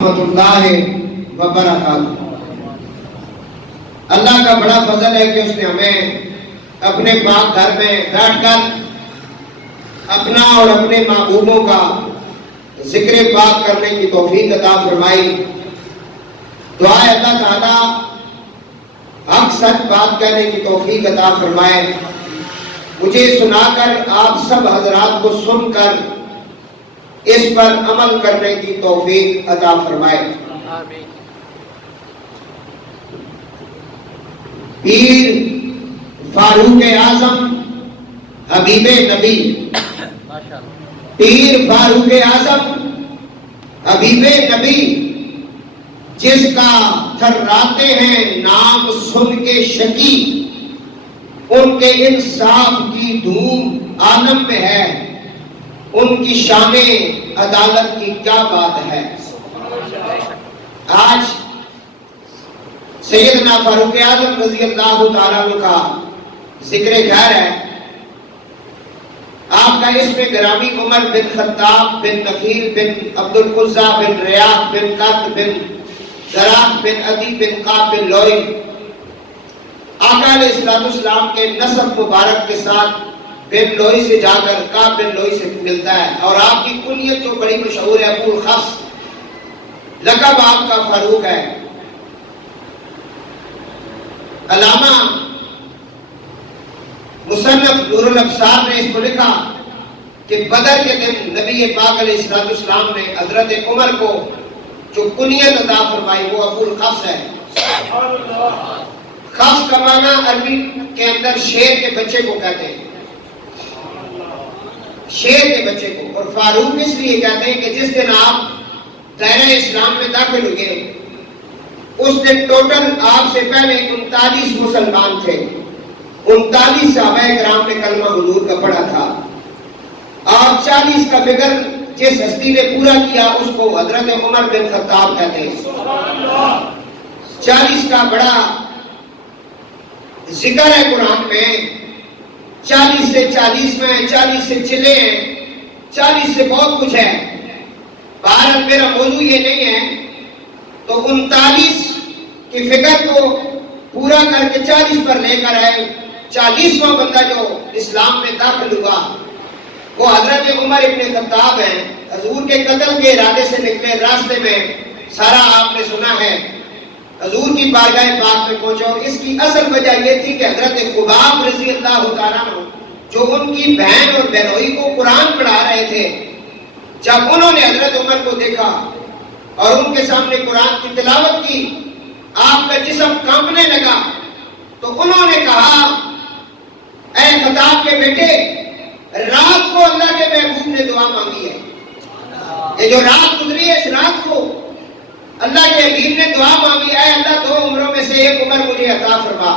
رحمۃ اللہ وبرکاتہ۔ اللہ کا بڑا فضل ہے کہ اس نے ہمیں اپنے پاک گھر میں بیٹھ کر اپنا اور اپنے محبوبوں کا ذکر پاک کرنے کی توفیق عطا فرمائی۔ دعا ہے اللہ تعالیٰ حق سچ بات کہنے کی توفیق عطا فرمائے، مجھے سنا کر آپ سب حضرات کو سن کر اس پر عمل کرنے کی توفیق عطا فرمائے۔ پیر فاروق اعظم حبیب نبی، پیر فاروق اعظم حبیب نبی، جس کا تھراتے ہیں نام سن کے شکی، ان کے انصاف کی دھوم عالم میں ہے، ان کی شان عدالت کی کیا بات ہے۔ آج سیدنا فاروق اعظم رضی اللہ تعالیٰ عنہ کا ذکر خیر ہے۔ آپ کا اسم گرامی عمر بن خطاب بن نفیل بن عبد العزیٰ بن ریاح بن قط بن زراح بن عدی بن قاب بن لوئی، آقا علیہ السلام کے نسب مبارک کے ساتھ بن لوئی سے جا کر قاب بن لوئی سے ملتا ہے، اور آپ کی کنیت جو بڑی مشہور ہے ابو الحفص، لقب آپ کا فاروق ہے۔ علامہ مصنف نور الابصار نے اس کو لکھا کہ بدر کے دن نبی پاک علیہ السلام نے حضرت عمر کو جو کنیت عطا فرمائی وہ ابو الحفص ہے۔ حفص کا معنی عربی کے اندر شیر کے بچے کو کہتے ہیں، شیر کے بچے کو، اور فاروق اس لیے کہتے ہیں کہ جس دن آپ دائرہ اسلام میں داخل ہوئے اس دن ٹوٹل آپ سے پہلے 39 مسلمان تھے، 39 صحابہ کرام نے کلمہ حضور کا پڑھا تھا، اور 40 کا فکر جس ہستی نے پورا کیا اس کو حضرت عمر بن خطاب کہتے ہیں۔ 40 کا بڑا ذکر ہے قرآن میں، 40 سے 40 میں، 40 سے چلے ہیں، 40 سے بہت کچھ ہے۔ بہرحال میرا موضوع یہ نہیں ہے، تو 39 کی فکر کو پورا کر کے 40 پر لے کر آئے۔ 40واں بندہ جو اسلام میں داخل ہوا وہ حضرت عمر ابن خطاب ہیں۔ حضور کے قتل کے ارادے سے نکلے، راستے میں سارا آپ نے سنا ہے، حضور کی بارگاہ پاک میں پہنچے، اور اس کی اصل وجہ یہ تھی کہ حضرت خباب رضی اللہ تعالیٰ عنہ جو ان کی بہن اور بہنوئی کو قرآن پڑھا رہے تھے، جب انہوں نے حضرت عمر کو دیکھا اور ان کے سامنے قرآن کی تلاوت کی، آپ کا جسم کانپنے لگا، تو انہوں نے کہا اے خطاب کے بیٹے، رات کو اللہ کے محبوب نے دعا مانگی ہے، یہ جو رات گزری ہے اس رات کو اللہ کے حبیب نے دعا مانگی ہے، اللہ 2 عمروں میں سے ایک عمر مجھے عطا فرما۔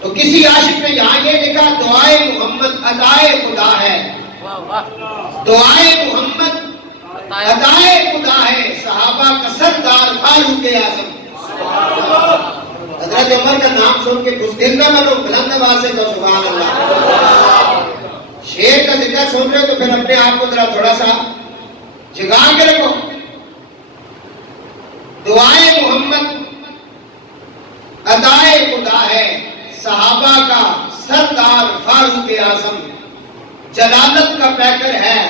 تو کسی عاشق نے یہاں یہ لکھا دعائے محمد عطائے خدا ہے، دعائے محمد عطائے خدا ہے، صحابہ کا سردار فاروق اعظم۔ حضرت عمر کا نام سن کے بزدل نہ بنو، بلند آواز سے کہو سبحان اللہ۔ شیر کا ذکر سن رہے ہو تو پھر اپنے آپ کو ذرا تھوڑا سا جگا کے رکھو۔ دعائے محمد عطائے خدا ہے، صحابہ کا سردار فاروق اعظم، جلالت کا پیکر ہے،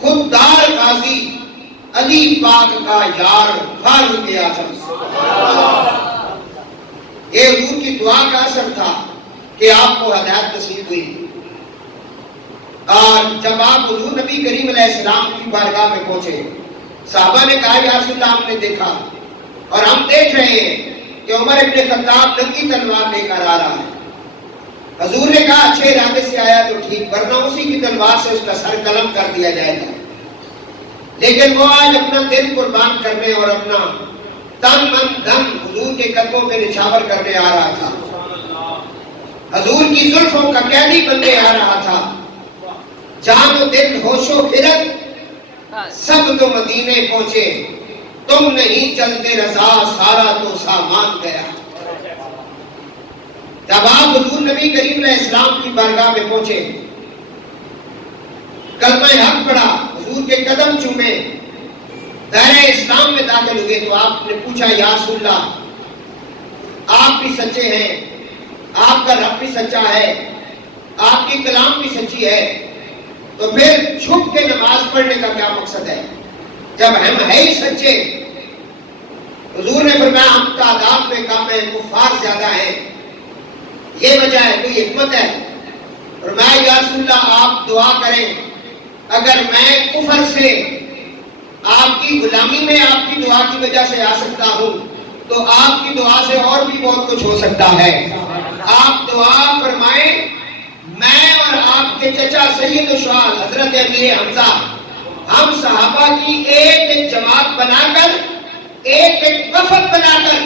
خوددار غازی، علی پاک کا یار فاروق اعظم۔ یہ حضور کی دعا کا اثر تھا کہ آپ کو ہدایت نصیب ہوئی، اور جب آپ حضور نبی کریم علیہ السلام کی بارگاہ میں پہنچے، صحابہ نے کہا یا رسول اللہ ہم نے دیکھا اور ہم دیکھ رہے ہیں کہ عمر ابن خطاب ننگی تلوار لے کر آ رہا ہے۔ حضور نے کہا اچھے ارادے سے آیا تو ٹھیک، ورنہ اسی کی تلوار سے اس کا سر قلم کر دیا جائے گا۔ لیکن وہ آج اپنا دل قربان کرنے اور اپنا تن من دھن حضور کے قدموں پہ نچھاور کرنے آ رہا تھا، حضور کی زلفوں کا قیدی بننے آ رہا تھا۔ جان و دل ہوش و خرد سب تو مدینے پہنچے، تم نہیں چلتے رضا سارا تو سامان گیا۔ جب آپ حضور نبی کریم علیہ السلام کی بارگاہ میں پہنچے، کلمہ حق پڑھا، حضور کے قدم چومے، نئے اسلام میں داخل ہوئے تو آپ نے پوچھا یا رسول اللہ آپ بھی سچے ہیں، آپ کا رب بھی سچا ہے، آپ کی کلام بھی سچی ہے، تو پھر چھپ کے نماز پڑھنے کا کیا مقصد ہے جب ہم ہے ہی سچے؟ حضور نے فرمایا ہم تعداد میں کم ہیں، کفار زیادہ ہیں، یہ وجہ ہے، کوئی حکمت ہے؟ فرمایا یا رسول اللہ آپ دعا کریں، اگر میں کفر سے آپ کی غلامی میں آپ کی دعا کی وجہ سے آ سکتا ہوں تو آپ کی دعا سے اور بھی بہت کچھ ہو سکتا ہے۔ آپ دعا فرمائیں، میں اور آپ کے چچا سید الشہداء حضرت امیر حمزہ ہم صحابہ کی ایک ایک جماعت بنا کر، ایک ایک وفد بنا کر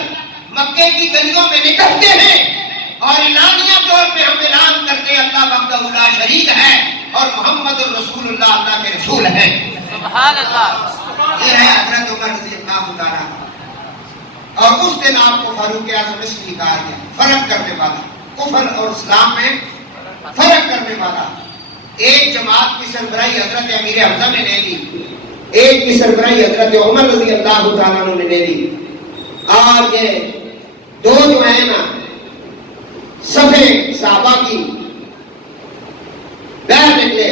مکے کی گلیوں میں نکلتے ہیں اور اعلانیہ طور پہ ہم اعلان کرتے ہیں اللہ وحدہ لا شریک ہے اور محمد الرسول اللہ اللہ کے رسول ہیں۔ سبحان اللہ۔ یہ ہے حضرت عمر رضی اللہ تعالیٰ، اور اس دن آپ کو فاروق اعظم اس لیے کہا گیا، فرق کرنے والا، کفر اور اسلام میں فرق کرنے والا۔ ایک جماعت کی سربراہی حضرت امیر حمزہ نے لے لی، ایک کی سربراہی حضرت عمر رضی اللہ تعالیٰ نے لے لی، اور یہ دو جو ہیں نا صفے صحابہ کی باہر نکلے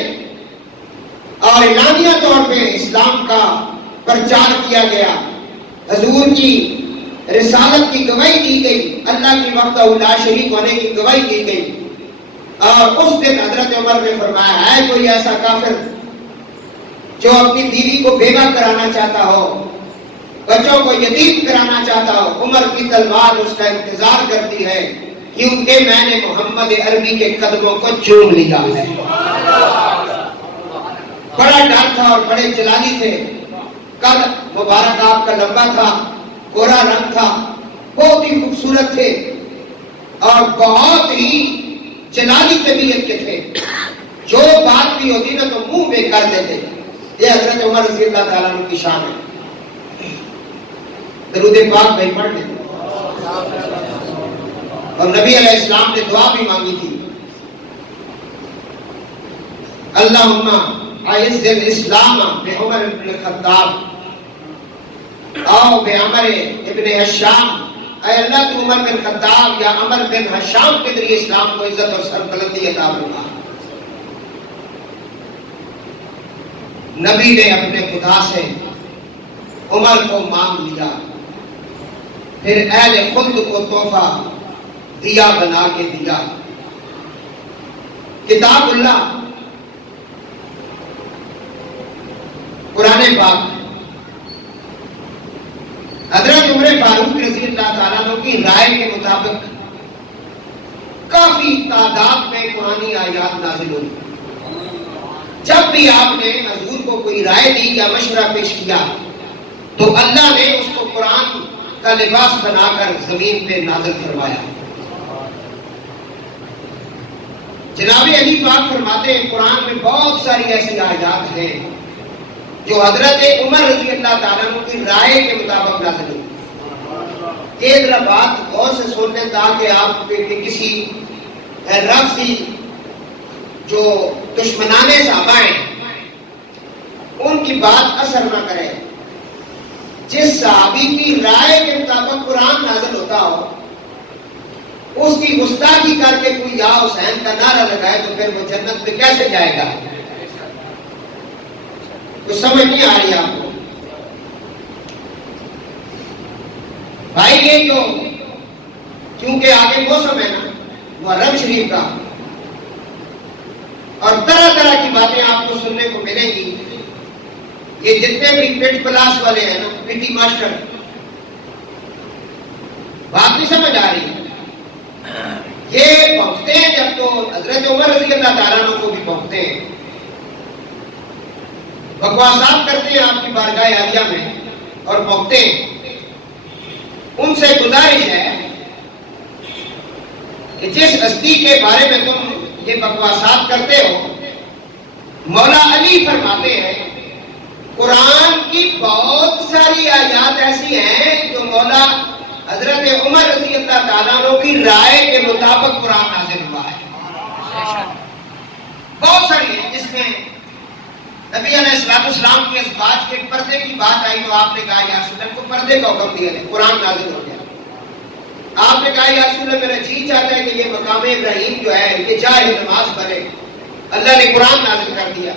اور اعلانیہ طور پہ اسلام کا پرچار کیا گیا، حضور کی رسالت کی گواہی دی گئی، اللہ کی وحدہ لا شریک ہونے کی گواہی دی گئی۔ اور اس دن حضرت عمر نے فرمایا ہے کوئی ایسا کافر جو اپنی بیوی کو بیوہ کرانا چاہتا ہو، بچوں کو یتیم کرانا چاہتا ہو، عمر کی تلوار اس کا انتظار کرتی ہے کیونکہ میں نے محمد عربی کے قدموں کو چوم لیا ہے۔ بڑا ڈر تھا اور بڑے جلالی تھے، قد مبارک آپ کا لمبا تھا، گورا رنگ تھا، بہت ہی خوبصورت تھے اور بہت ہی جلالی طبیعت کے تھے، جو بات بھی ہوتی نا تو منہ میں کر دیتے۔ یہ حضرت عمر رضی اللہ تعالیٰ عنہ کی شان ہے۔ درود پاک بھائی پڑھ لیں۔ اور نبی علیہ السلام نے دعا بھی مانگی تھی، اللہم اعز الاسلام بعمر بن الخطاب او بعمر ابن حشام، اے اللہ تو عمر بن خطاب یا عمر بن حشام کے ذریعے اسلام کو عزت اور سربلندی عطا فرما۔ نبی نے اپنے خدا سے عمر کو مانگ لیا، پھر اہل خلد کو تحفہ دیا بنا کے دیا۔ کتاب اللہ قرآن پاک حضرت عمر فاروق رضی اللہ تعالیٰ عنہ کی رائے کے مطابق کافی تعداد میں قرآنی آیات نازل ہوئی۔ جب بھی آپ نے حضور کو کوئی رائے دی یا مشورہ پیش کیا تو اللہ نے اس کو قرآن کا لباس بنا کر زمین پہ نازل فرمایا۔ جناب علی پاک فرماتے ہیں قرآن میں بہت ساری ایسی آیات ہیں جو حضرت عمر رضی اللہ تعالیٰ عنہ کی رائے کے مطابق نازل ہوئی۔ یہ ذرا بات غور سے سن لیں تاکہ آپ پہ کسی رفضی جو دشمنان صحابہ ہیں ان کی بات اثر نہ کرے۔ جس صحابی کی رائے کے مطابق قرآن نازل ہوتا ہو اس کی گستاخی کر کے کوئی یا حسین کا نعرہ لگائے تو پھر وہ جنت میں کیسے جائے گا؟ کچھ سمجھ نہیں آ رہی آپ کو بھائی؟ یہ جو کیونکہ آگے موسم ہے نا محرم شریف کا اور طرح طرح کی باتیں آپ کو سننے کو ملیں گی۔ یہ جتنے بھی پٹ پلاس والے ہیں نا، پی ٹی ماسٹر، بات نہیں سمجھ آ رہی ہے؟ یہ پہنچتے ہیں جب تو حضرت عمر رضی اللہ تعالیٰ عنہ کو بھی پہنچتے ہیں، بکواسات کرتے ہیں آپ کی بارگاہ عالیہ میں اور پہنچتے ہیں۔ ان سے گزارش ہے کہ جس ہستی کے بارے میں تم یہ بکواسات کرتے ہو، مولا علی فرماتے ہیں قرآن کی بہت ساری آیات ایسی ہیں جو مولا حضرت عمر رضی اللہ تعالیٰ عنہ کی رائے کے مطابق قرآن نازل ہوا ہے۔ بہت ساری ہیں جس میں نبی علیہ السلام کی ازواج کے پردے کی بات آئی تو آپ نے کہا یا رسول اللہ کو پردے کا حکم دیا ہے، قرآن نازل ہو گیا۔ آپ نے کہا یا رسول اللہ میرا جی چاہتا ہے کہ یہ مقام ابراہیم جو ہے یہ جائے نماز پڑھے، اللہ نے قرآن نازل کر دیا،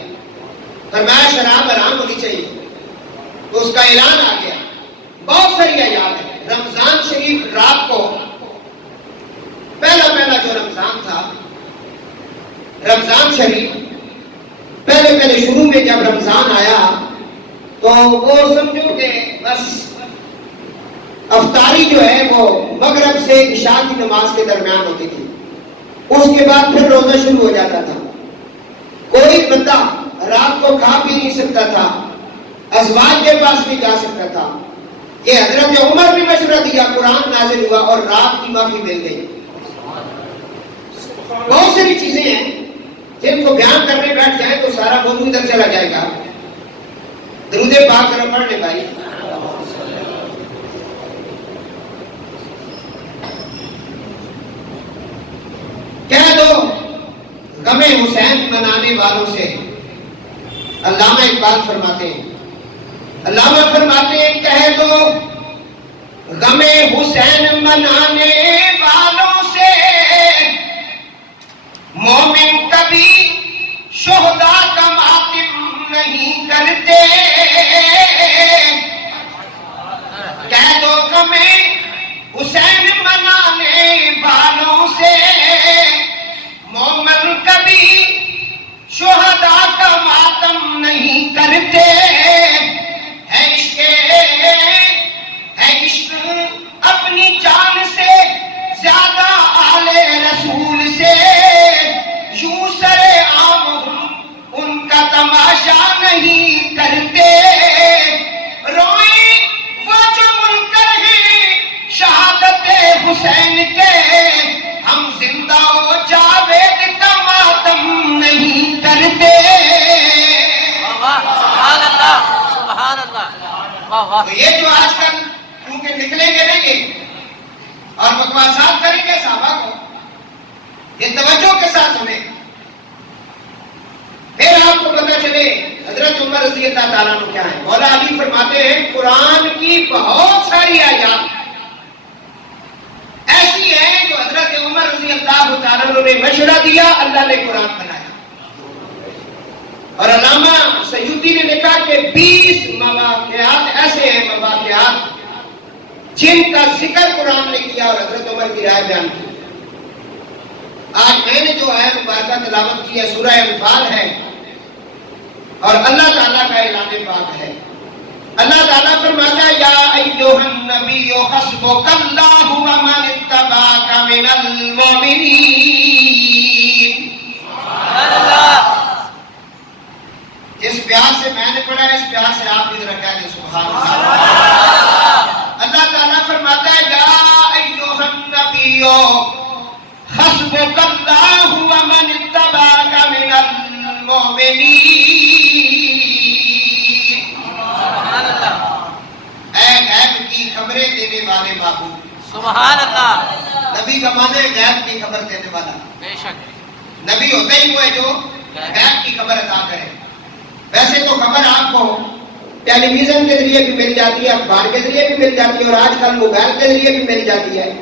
فرمایا شراب حرام ہونی چاہیے، تو اس کا اعلان آ گیا۔ بہت ساری آیات ہے۔ رمضان شریف رات کو پہلا جو رمضان تھا، رمضان شریف پہلے شروع میں جب رمضان آیا تو وہ سمجھو کہ بس افطاری جو ہے وہ مغرب سے عشاء کی نماز کے درمیان ہوتی تھی، اس کے بعد پھر روزہ شروع ہو جاتا تھا۔ کوئی بندہ رات کو کھا پی نہیں سکتا تھا، ازواج کے پاس نہیں جا سکتا تھا۔ یہ حضرت عمر نے مشورہ دیا، قرآن نازل ہوا اور رات کی معافی مل گئی۔ بہت ساری چیزیں ہیں جن کو بیان کرنے بیٹھ جائیں تو سارا موضوع ادھر چلا جائے گا۔ درود پاک کرم پڑھ لے بھائی۔ کہہ دو غم حسین منانے والوں سے، علامہ اقبال فرماتے ہیں، کہہ دو غم حسین منانے والوں سے، مومن کبھی شہداء کا ماتم نہیں کرتے۔ کہہ دو غم حسین منانے والوں سے، مومن کبھی شہداء کا ماتم نہیں کرتے۔ ہے عشق اپنی جان سے زیادہ آل رسول سے، یوں سرے عام ان کا تماشا نہیں کرتے۔ روئیں وہ جو منکر ہیں شہادت حسین کے، ہم زندہ و جاوید کا ماتم نہیں کرتے۔ سبحان اللہ، سبحان اللہ۔ تو یہ جو آج کل کیونکہ نکلیں گے نہیں یہ اور بکواسات کریں گے صحابہ کو، یہ توجہ کے ساتھ سنیں، پھر آپ کو پتہ چلے حضرت عمر رضی اللہ تعالیٰ عنہ کیا ہے۔ مولا علی فرماتے ہیں قرآن کی بہت ساری آیات ایسی ہیں جو حضرت عمر رضی اللہ تعالیٰ عنہ نے مشورہ دیا، اللہ نے قرآن بنایا۔ اور علامہ سیوطی نے لکھا کہ 20 مواقعات ایسے ہیں، مواقعات جن کا ذکر قرآن نے کیا اور حضرت عمر کی رائے بیان کی۔ آج میں نے جو ہے مبارکہ تلاوت کی ہے سورہ انفال ہے اور اللہ تعالیٰ کا اعلان پاک ہے۔ اللہ تعالیٰ فرماتا ہے یا ایھا النبی حسبک اللہ ومن اتبعک من المؤمنین۔ سبحان اللہ۔ جس پیار سے میں نے پڑھا ہے اس پیار سے آپ بھی ذرا کہہ دیں سبحان اللہ۔ اللہ تعالیٰ فرماتا ہے یا ایھا النبی حسبک اللہ ومن اتبعک من المؤمنین۔ سبحان اللہ۔ اے غیب کی خبریں دینے والے محبوب۔ سبحان اللہ۔ نبی کا معنی ہے غیب کی خبر دینے والا۔ بے شک نبی ہوتا ہی وہ ہے جو غیب کی خبر عطا کرے۔ ویسے تو خبر آپ کو ٹیلی ویژن کے ذریعے بھی مل جاتی ہے، اخبار کے ذریعے بھی مل جاتی ہے اور آج کل موبائل کے ذریعے بھی مل جاتی ہے،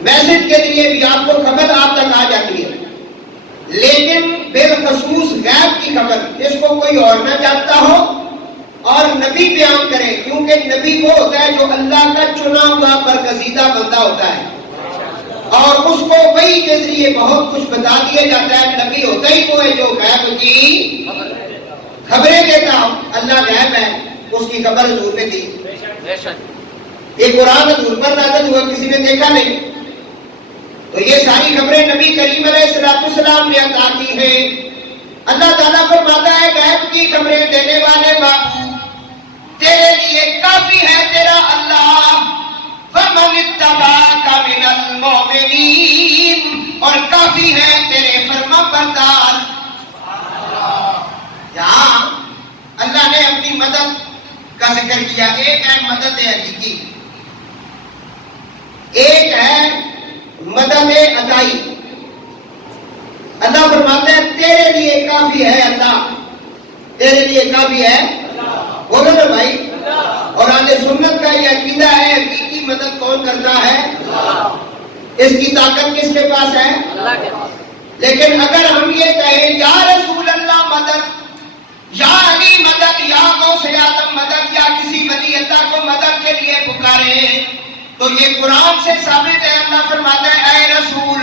میسج کے ذریعے بھی آپ کو خبر آپ تک آ جاتی ہے۔ لیکن بالخصوص غیب کی خبر جس کو کوئی اور نہ جانتا ہو اور نبی بیان کرے، کیونکہ نبی وہ ہوتا ہے جو اللہ کا چنا ہوا برگزیدہ بندہ ہوتا ہے اور اس کو وحی کے ذریعے بہت کچھ بتا دیا جاتا ہے۔ نبی ہوتا ہی وہ ہے جو غیب کی خبریں دیتا ہو۔ اللہ غیب ہے، اس کی خبر حضور نے دی۔ بے شک۔ یہ قرآن حضور پر نازل ہوا، کسی نے دیکھا نہیں، تو یہ ساری خبریں نبی کریم علیہ السلام نے عطا کی ہیں۔ اللہ تعالیٰ فرماتا ہے غیب کی خبریں دینے والے محبوب تیرے لیے کافی ہے تیرا اللہ، فَمَنِ اتَّبَعَكَ مِنَ الْمُؤْمِنِينَ، اور کافی ہے تیرے فرما بردار۔ یہاں اللہ نے اپنی مدد کا ذکر کیا۔ ایک ہے مدد حقیقی، ایک ہے مدد عطائی۔ اللہ فرماتا ہے تیرے لیے کافی ہے اللہ، تیرے لیے کافی ہے، بولو نا بھائی۔ اور اہل سنت کا یہ عقیدہ ہے، حقیقی مدد کون کرتا ہے؟ اس کی طاقت کس کے پاس ہے؟ اللہ کے پاس۔ لیکن اگر ہم یہ کہیں یا رسول اللہ مدد، یا علی مدد، یا غوث اعظم مدد، یا کسی ولی اللہ کو مدد کے لیے پکاریں، تو یہ قرآن سے ثابت ہے۔ اللہ فرماتا ہے اے رسول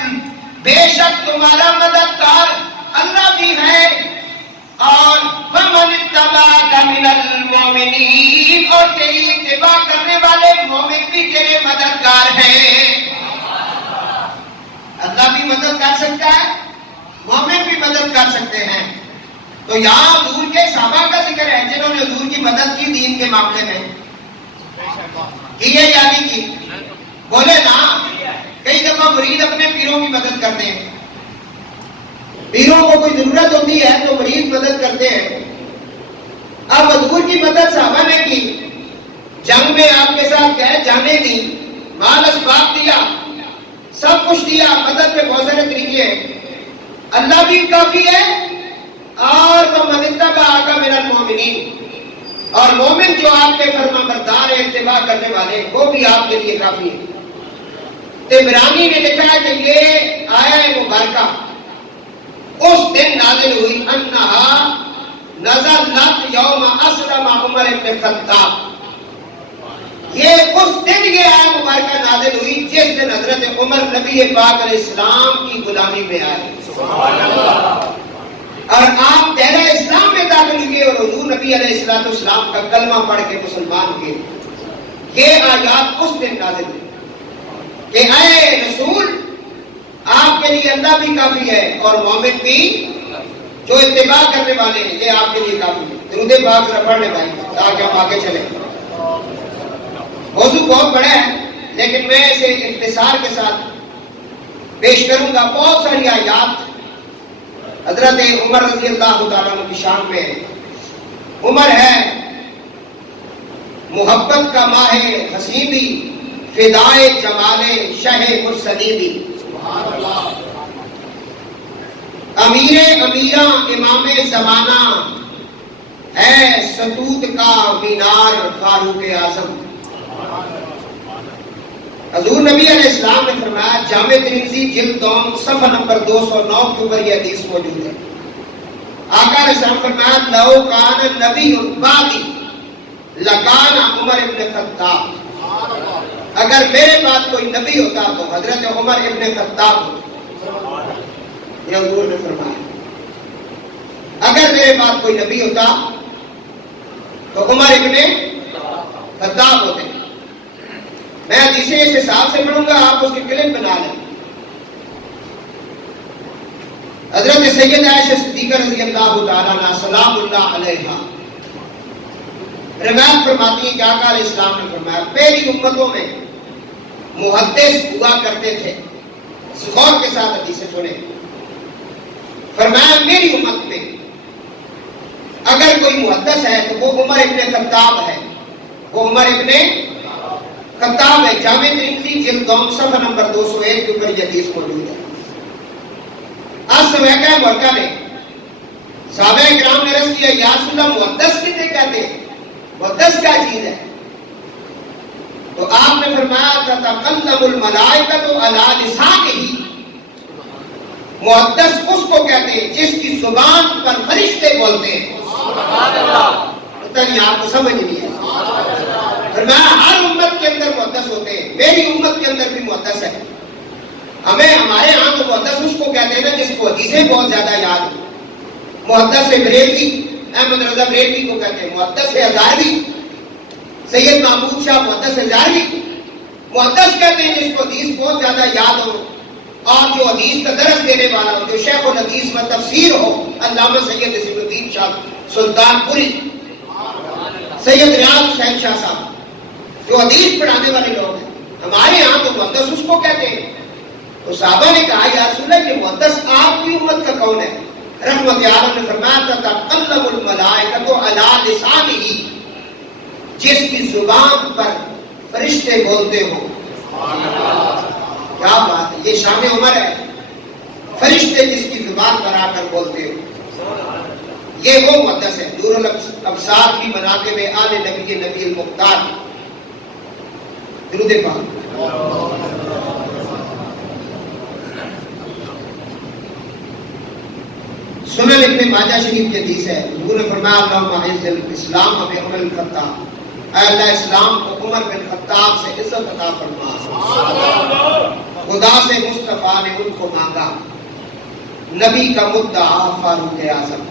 بے شک تمہارا مددگار اللہ بھی ہے، اور وَمَنِ اتَّبَعَكَ مِنَ الْمُؤْمِنِينَ، اور تیری اتباع کرنے والے مومن بھی تیرے مددگار ہیں۔ اللہ بھی مدد کر سکتا ہے، مومن بھی مدد کر سکتے ہیں۔ تو یہاں حضور کے صحابہ کا ذکر ہے جنہوں نے حضور کی مدد کی دین کے معاملے میں، کی ہے یا نہیں کی؟ بولے نا۔ کئی دفعہ مرید اپنے پیروں کی مدد کرتے ہیں، پیروں کو کوئی ضرورت ہوتی ہے تو مرید مدد کرتے ہیں۔ اب حضور کی مدد صحابہ نے کی، جنگ میں آپ کے ساتھ گئے، جانے دی، مال اسباب دیا، سب کچھ دیا، مدد کے بہت سارے طریقے ہیں۔ اللہ بھی کافی ہے، اور وَمَنِ اتَّبَعَكَ مِنَ الْمُؤْمِنِينَ، اور مومن جو آپ کے فرما بردار ہیں، اتباع کرنے والے، وہ بھی آپ کے لیے کافی ہے۔ عبرانی نے لکھا ہے کہ یہ آیہ مبارکہ اس دن نازل ہوئی، انہا نزلت یوم اسلم عمر ابن خطاب، یہ اس دن یہ آیہ مبارکہ نازل ہوئی جس دن حضرت عمر نبی پاک علیہ السلام کی غلامی میں آئے، اور آپ دائرہ اسلام میں داخل ہوئے، اور حضور نبی علیہ السلام کا کلمہ پڑھ کے مسلمان ہوئے۔ یہ آیات اس دن نازل ہوئی کہ اے رسول آپ کے لیے اللہ بھی کافی ہے، اور مومن بھی جو اتباع کرنے والے ہیں، یہ آپ کے لیے کافی ہے۔ درود پاک ذرا پڑھ لیں بھائی تاکہ ہم آگے چلیں۔ موضوع بہت بڑا ہے لیکن میں اسے اختصار کے ساتھ پیش کروں گا۔ بہت ساری آیات حضرت عمر رضی اللہ تعالیٰ عنہ کی شان میں ہے۔ عمر ہے محبت کا ماہ حسین بھی، فدائے جمال شہ مرسلی بھی، امیر امیراں امام زمانہ ہے، ستوت کا مینار فاروق اعظم۔ حضور نبی علیہ السلام نے فرمایا، جامع ترمذی جلد دوم صفحہ نمبر 209 کے اوپر یہ حدیث موجود ہے۔ آقا علیہ السلام فرمایا، لو کان نبی بعدی لکان عمر ابن خطاب، اگر میرے بعد کوئی نبی ہوتا تو حضرت عمر ابن خطاب ہوتا۔ یہ حضور نے فرمایا اگر میرے بعد کوئی نبی ہوتا تو عمر ابن خطاب ہوتے۔ میں حدیثیں اس حساب سے پڑھوں گا، آپ اس کے کلپ بنا لیں۔ حضرت سید عائشہ صدیقہ رضی اللہ تعالیٰ عنہا سلام اللہ علیہا روایت فرماتی ہیں کہ آقا علیہ السلام نے فرمایا، پہلی امتوں میں محدث ہوا کرتے تھے۔ غور کے ساتھ حدیثیں سنیں۔ فرمایا میری امت میں اگر کوئی محدث ہے تو وہ عمر ابن خطاب ہے، وہ عمر ابن خطاب ہے۔ جامع ترمذی جلد دوم صفحہ نمبر 201 کے اوپر یہ حدیث موجود ہے۔ سویقہ مرکہ نے صحابہ کرام نے عرض کیا، یا رسول اللہ محدث کسے کہتے ہیں؟ محدث کیا چیز ہے؟ تو آپ نے فرمایا، تتکلم الملائکۃ علی لسانہ، محدث اس کو کہتے ہیں جس کی زبان پر فرشتے بولتے ہیں۔ سبحان اللہ۔ پتہ نہیں آپ کو سمجھ نہیں ہے۔ فرمایا ہر امت کے اندر محدث ہوتے ہیں، میری امت کے اندر بھی محدث ہے۔ ہمیں ہمارے ہاں تو محدث اس کو کہتے ہیں نا جس کو حدیثیں بہت زیادہ یاد ہیں۔ محدث بریلوی، احمد رضا بریلوی کو کہتے ہیں محدث ہزاروی، سید محمود شاہ محدث ہزاروی۔ محدث کہتے ہیں جس کو حدیث بہت زیادہ یاد ہو، اور جو حدیث کا درس دینے والا ہو، جو شیخ الحدیث میں تفسیر ہو، علامہ سید نصیر الدین شاہ سلطان پوری، سید ریاض حسین شاہ صاحب، جو حدیث پڑھانے والے لوگ ہیں۔ ہمارے ہاں تو محدث اس کو کہتے ہیں۔ تو صحابہ نے کہا، یا رسول اللہ کہ محدث آپ کی امت کا کون ہے؟ رحمت عالم نے فرمایا، تتکلم الملائکۃ علی لسانہ، جس کی زبان پر فرشتے بولتے ہوں۔ کیا بات ہے، یہ شان عمر ہے، فرشتے جس کی زبان پر آ کر بولتے ہوں۔ یہ وہ مقدس ہے نور الابصار کی مناقب آل نبی نبی المختار. درود پاک. سنن ابن ماجہ شریف کی حدیث ہے، حضور نے فرمایا اللہم اعز الاسلام بعمر الخطاب، اے اللہ اسلام کو عمر بن خطاب سے عزت عطا فرما. خدا سے مصطفیٰ نے ان کو مانگا، نبی کا مدعا فاروق اعظم.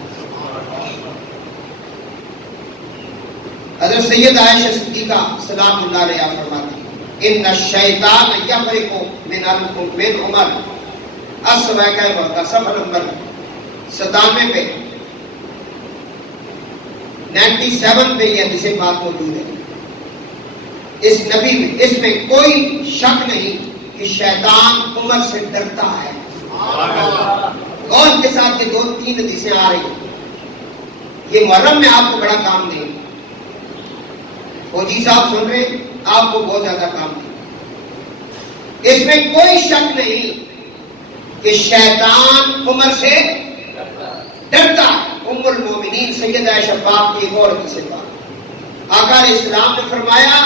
حضرت سید عائشہ صدیقہ سلام اللہ علیہا فرماتی ان الشیطان یفرق من عمر. السوائقہ کا صفحہ نمبر 97 پہ 97 پہ یہ حدیث بات موجود ہے. اس نبی میں اس میں کوئی شک نہیں کہ شیطان عمر سے ڈرتا ہے. غور کے ساتھ یہ 2-3 حدیثیں آ رہی ہیں. یہ محرم میں آپ کو بڑا کام دیں. فوجی صاحب سن رہے ہیں، آپ کو بہت زیادہ کام دیں. اس میں کوئی شک نہیں کہ شیطان عمر سے ڈرتا. ام المومنین سید عائشہ پاک کی غور کی سے بات. آقا علیہ السلام نے فرمایا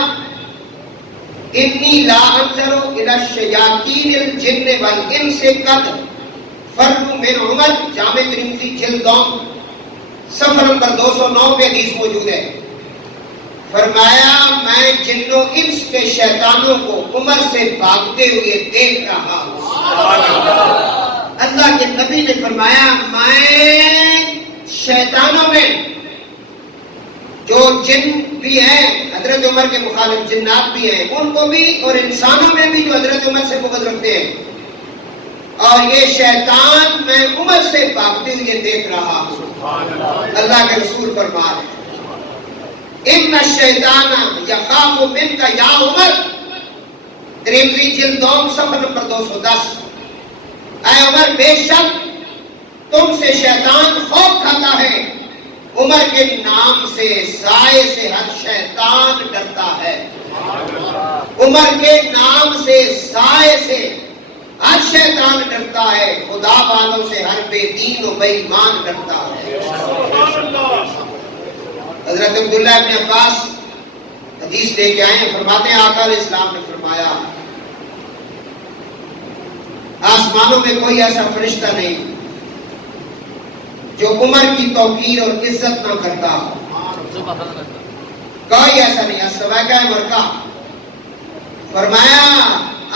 انی لا انظر الی الشیاطین الجن والانس قد فروا من عمر. جامع ترمذی جلد 2 صفحہ نمبر 209 پہ حدیث موجود ہے. فرمایا میں جنوں انس کے شیطانوں کو عمر سے بھاگتے ہوئے دیکھ رہا ہوں. اللہ کے نبی نے فرمایا میں شیطانوں میں جو جن بھی ہیں، حضرت عمر کے مخالف جنات بھی ہیں، ان کو بھی، اور انسانوں میں بھی جو حضرت عمر سے بغض رکھتے ہیں، اور یہ شیطان میں عمر سے بھاگتے ہوئے دیکھ رہا ہوں. اللہ کے رسول فرما رہے ہیں ان الشیطان یخاف منک یا عمر. ترمذی جلد 2 صفحہ نمبر 210. اے عمر بے شک تم سے شیطان خوف کھاتا ہے. عمر کے نام سے سائے سے ہر شیطان ڈرتا ہے. عمر کے نام سے سائے سے ہر شیطان ڈرتا ہے. خدا والوں سے ہر بے دین و بے ایمان ڈرتا ہے. حضرت عبداللہ ابن عباس حدیث لے کے آئے ہیں، فرماتے ہیں آقا علیہ السلام نے فرمایا آسمانوں میں کوئی ایسا فرشتہ نہیں جو عمر کی توقیر اور عزت نہ کرتا ہو. کوئی ایسا نہیں. السوائقہ مرکہ فرمایا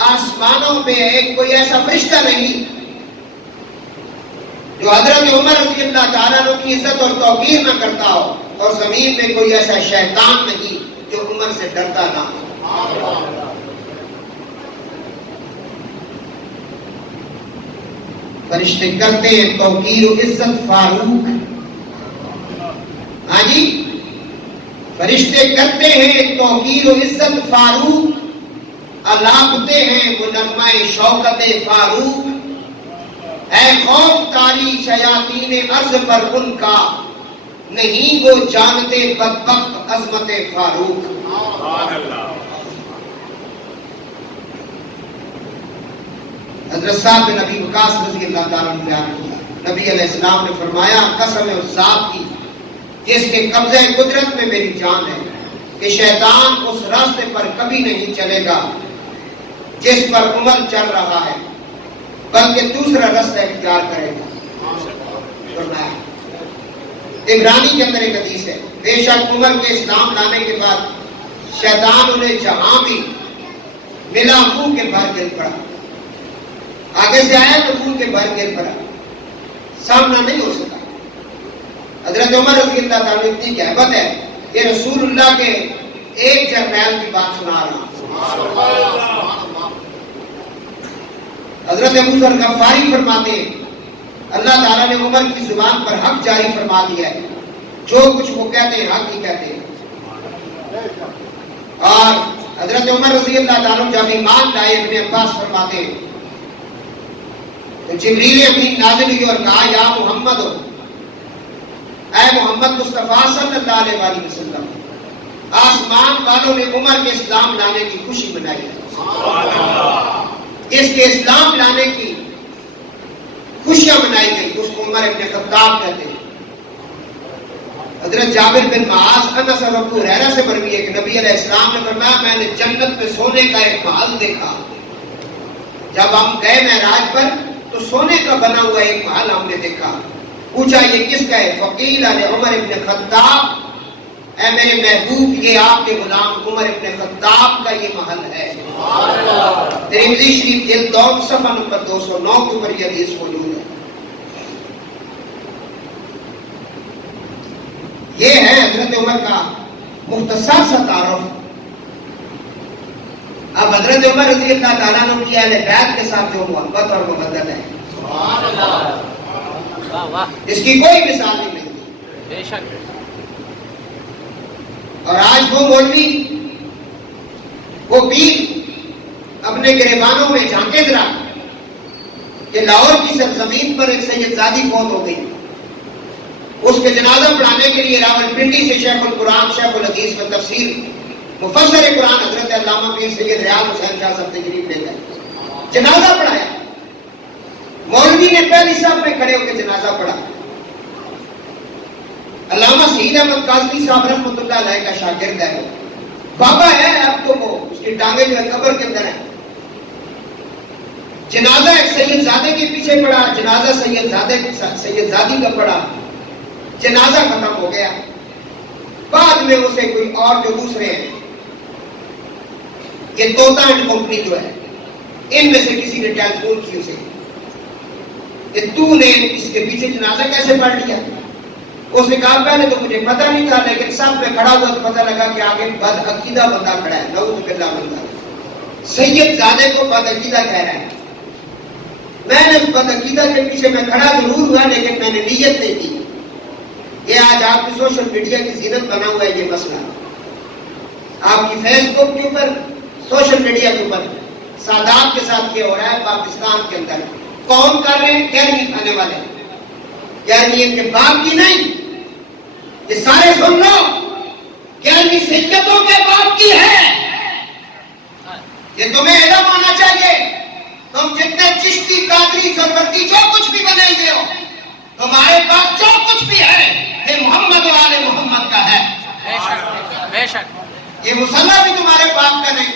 آسمانوں میں ایک کوئی ایسا فرشتہ نہیں جو حضرت عمر رضی اللہ تعالیٰ عنہ کی عزت اور توقیر نہ کرتا ہو، اور زمین میں کوئی ایسا شیطان نہیں جو عمر سے ڈرتا نہ ہو. فرشتے کرتے ہیں توقیر و عزت فاروق. ہاں جی، فرشتے کرتے ہیں توقیر و عزت فاروق، الاپتے ہیں منمہ شوکت فاروق. اے خوف کاری شیاطین ارض پر ان کا، نہیں وہ جانتے بدبخت عظمت فاروق. حضرت صاحب بن نبی وقاص رضی اللہ تعالیٰ عنہ بیان کیا، نبی علیہ السلام نے فرمایا قسم ہے اس ذات کی جس کے قبضہ قدرت میں میری جان ہے کہ شیطان اس راستے پر کبھی نہیں چلے گا جس پر عمر چل رہا ہے، بلکہ دوسرا راستہ اختیار کرے گا. فرمایا عبرانی کے اندر ایک حدیث ہے، بے شک عمر کے اسلام لانے کے بعد شیطان انہیں جہاں بھی ملا منہ کے بھر گر پڑا. آگے سے آیا تو منہ کے بھر گر پڑا، سامنا نہیں ہو سکا. حضرت عمر رضی اللہ تعالیٰ اتنی کہبت ہے کہ رسول اللہ کے ایک جرنیل کی بات سنا رہا ہوں. حضرت ابو ذر غفاری فرماتے ہیں اللہ تعالیٰ نے عمر کی زبان پر حق جاری فرما دیا ہے، جو کچھ وہ کہتے ہیں حق ہی کہتے ہیں. اور حضرت عمر رضی اللہ تعالیٰ جب ایمان لائے، ابن عباس فرماتے ہیں تو جبریل امین نازل ہوئی اور کہا یا محمد ہو، اے محمد مصطفیٰ صلی اللہ علیہ وآلہ وسلم، آسمان والوں نے عمر کے اسلام لانے کی خوشی منائی ہے. اس کے اسلام لانے کی خوشیاں منائی گئی، اس کو عمر ابن خطاب کہتے ہیں. حضرت جابر بن معاذ انس اور ابو ہریرہ سے مروی ہے کہ نبی علیہ السلام نے فرمایا میں نے جنت میں سونے کا ایک محل دیکھا. جب ہم گئے معراج پر تو سونے کا بنا ہوا ایک محل ہم نے دیکھا. پوچھا یہ کس کا ہے؟ فقیل عمر ابن خطاب، اے میرے محبوب یہ آپ کے غلام عمر ابن خطاب کا یہ محل ہے. ترمذی شریف جلد 2 صفحہ نمبر 209 کے اوپر یہ حدیث موجود ہے. یہ ہے حضرت عمر کا مختصر سا تعارف. اب حضرت عمر رضی اللہ تعالیٰ عنہ کی اہل بیت کے ساتھ جو محبت اور محبت ہے اس کی کوئی مثال نہیں ملتی. بے شک. اور آج وہ مولوی وہ پیر اپنے گریبانوں میں جھانکے ذرا کہ لاہور کی سرزمین پر ایک سید زادی فوت ہو گئی. اس کے جنازہ پڑھانے کے لیے راولپنڈی سے شیخ القرآن شیخ الحدیث و تفسیر مفسر قرآن حضرت علامہ پیر سید ریاض حسین شاہ صاحب تشریف لے گئے. جنازہ پڑھایا. مولوی نے پہلی صف میں کھڑے ہو کے جنازہ پڑھا. علامہ سعید احمد قاضی صاحب رحمۃ اللہ علیہ کا شاگرد ہے. بابا ہے اب تو وہ اس کی ٹانگیں جو ہے قبر کے اندر ہے. جنازہ ایک سید زادے کے پیچھے پڑا. جنازہ سید زادی کا پڑا. جنازہ ختم ہو گیا. بعد میں اسے کوئی اور جو دوسرے ہیں یہ طوطا اینڈ کمپنی جو ہے ان میں سے کسی نے ٹیلی فون کی اسے کہ تو نے اس کے پیچھے جنازہ کیسے پڑھ لیا. اس نے کہا پہلے تو مجھے پتہ نہیں تھا لیکن سب میں کھڑا ہوا تو پتہ لگا کہ آگے بد عقیدہ بندہ کھڑا ہے. نعوذ باللہ بندہ سید زادے کو بد عقیدہ کہہ رہا ہے. میں نے بد عقیدہ کے پیچھے میں کھڑا ضرور ہوا لیکن میں نے نیت نہیں کی. یہ آج آپ کی سوشل میڈیا کی زینت بنا ہوا ہے یہ مسئلہ. آپ کی فیس بک کے اوپر سوشل میڈیا کے اوپر سادات کے ساتھ یہ ہو رہا ہے. پاکستان کے اندر کون کر رہے ہیں؟ 11ویں کھانے والے. 11ویں کے باپ کی نہیں. یہ سارے سن لو 11ویں سیدتوں کے باپ کی ہے. یہ تمہیں علم ہونا چاہیے. تم جتنے چشتی قادری سرورتی جو کچھ بھی بنے ہوئے ہو تمہارے پاس جو کچھ بھی ہے یہ محمد و آل محمد کا ہے. بے شک. یہ مصلی بھی تمہارے باپ کا نہیں.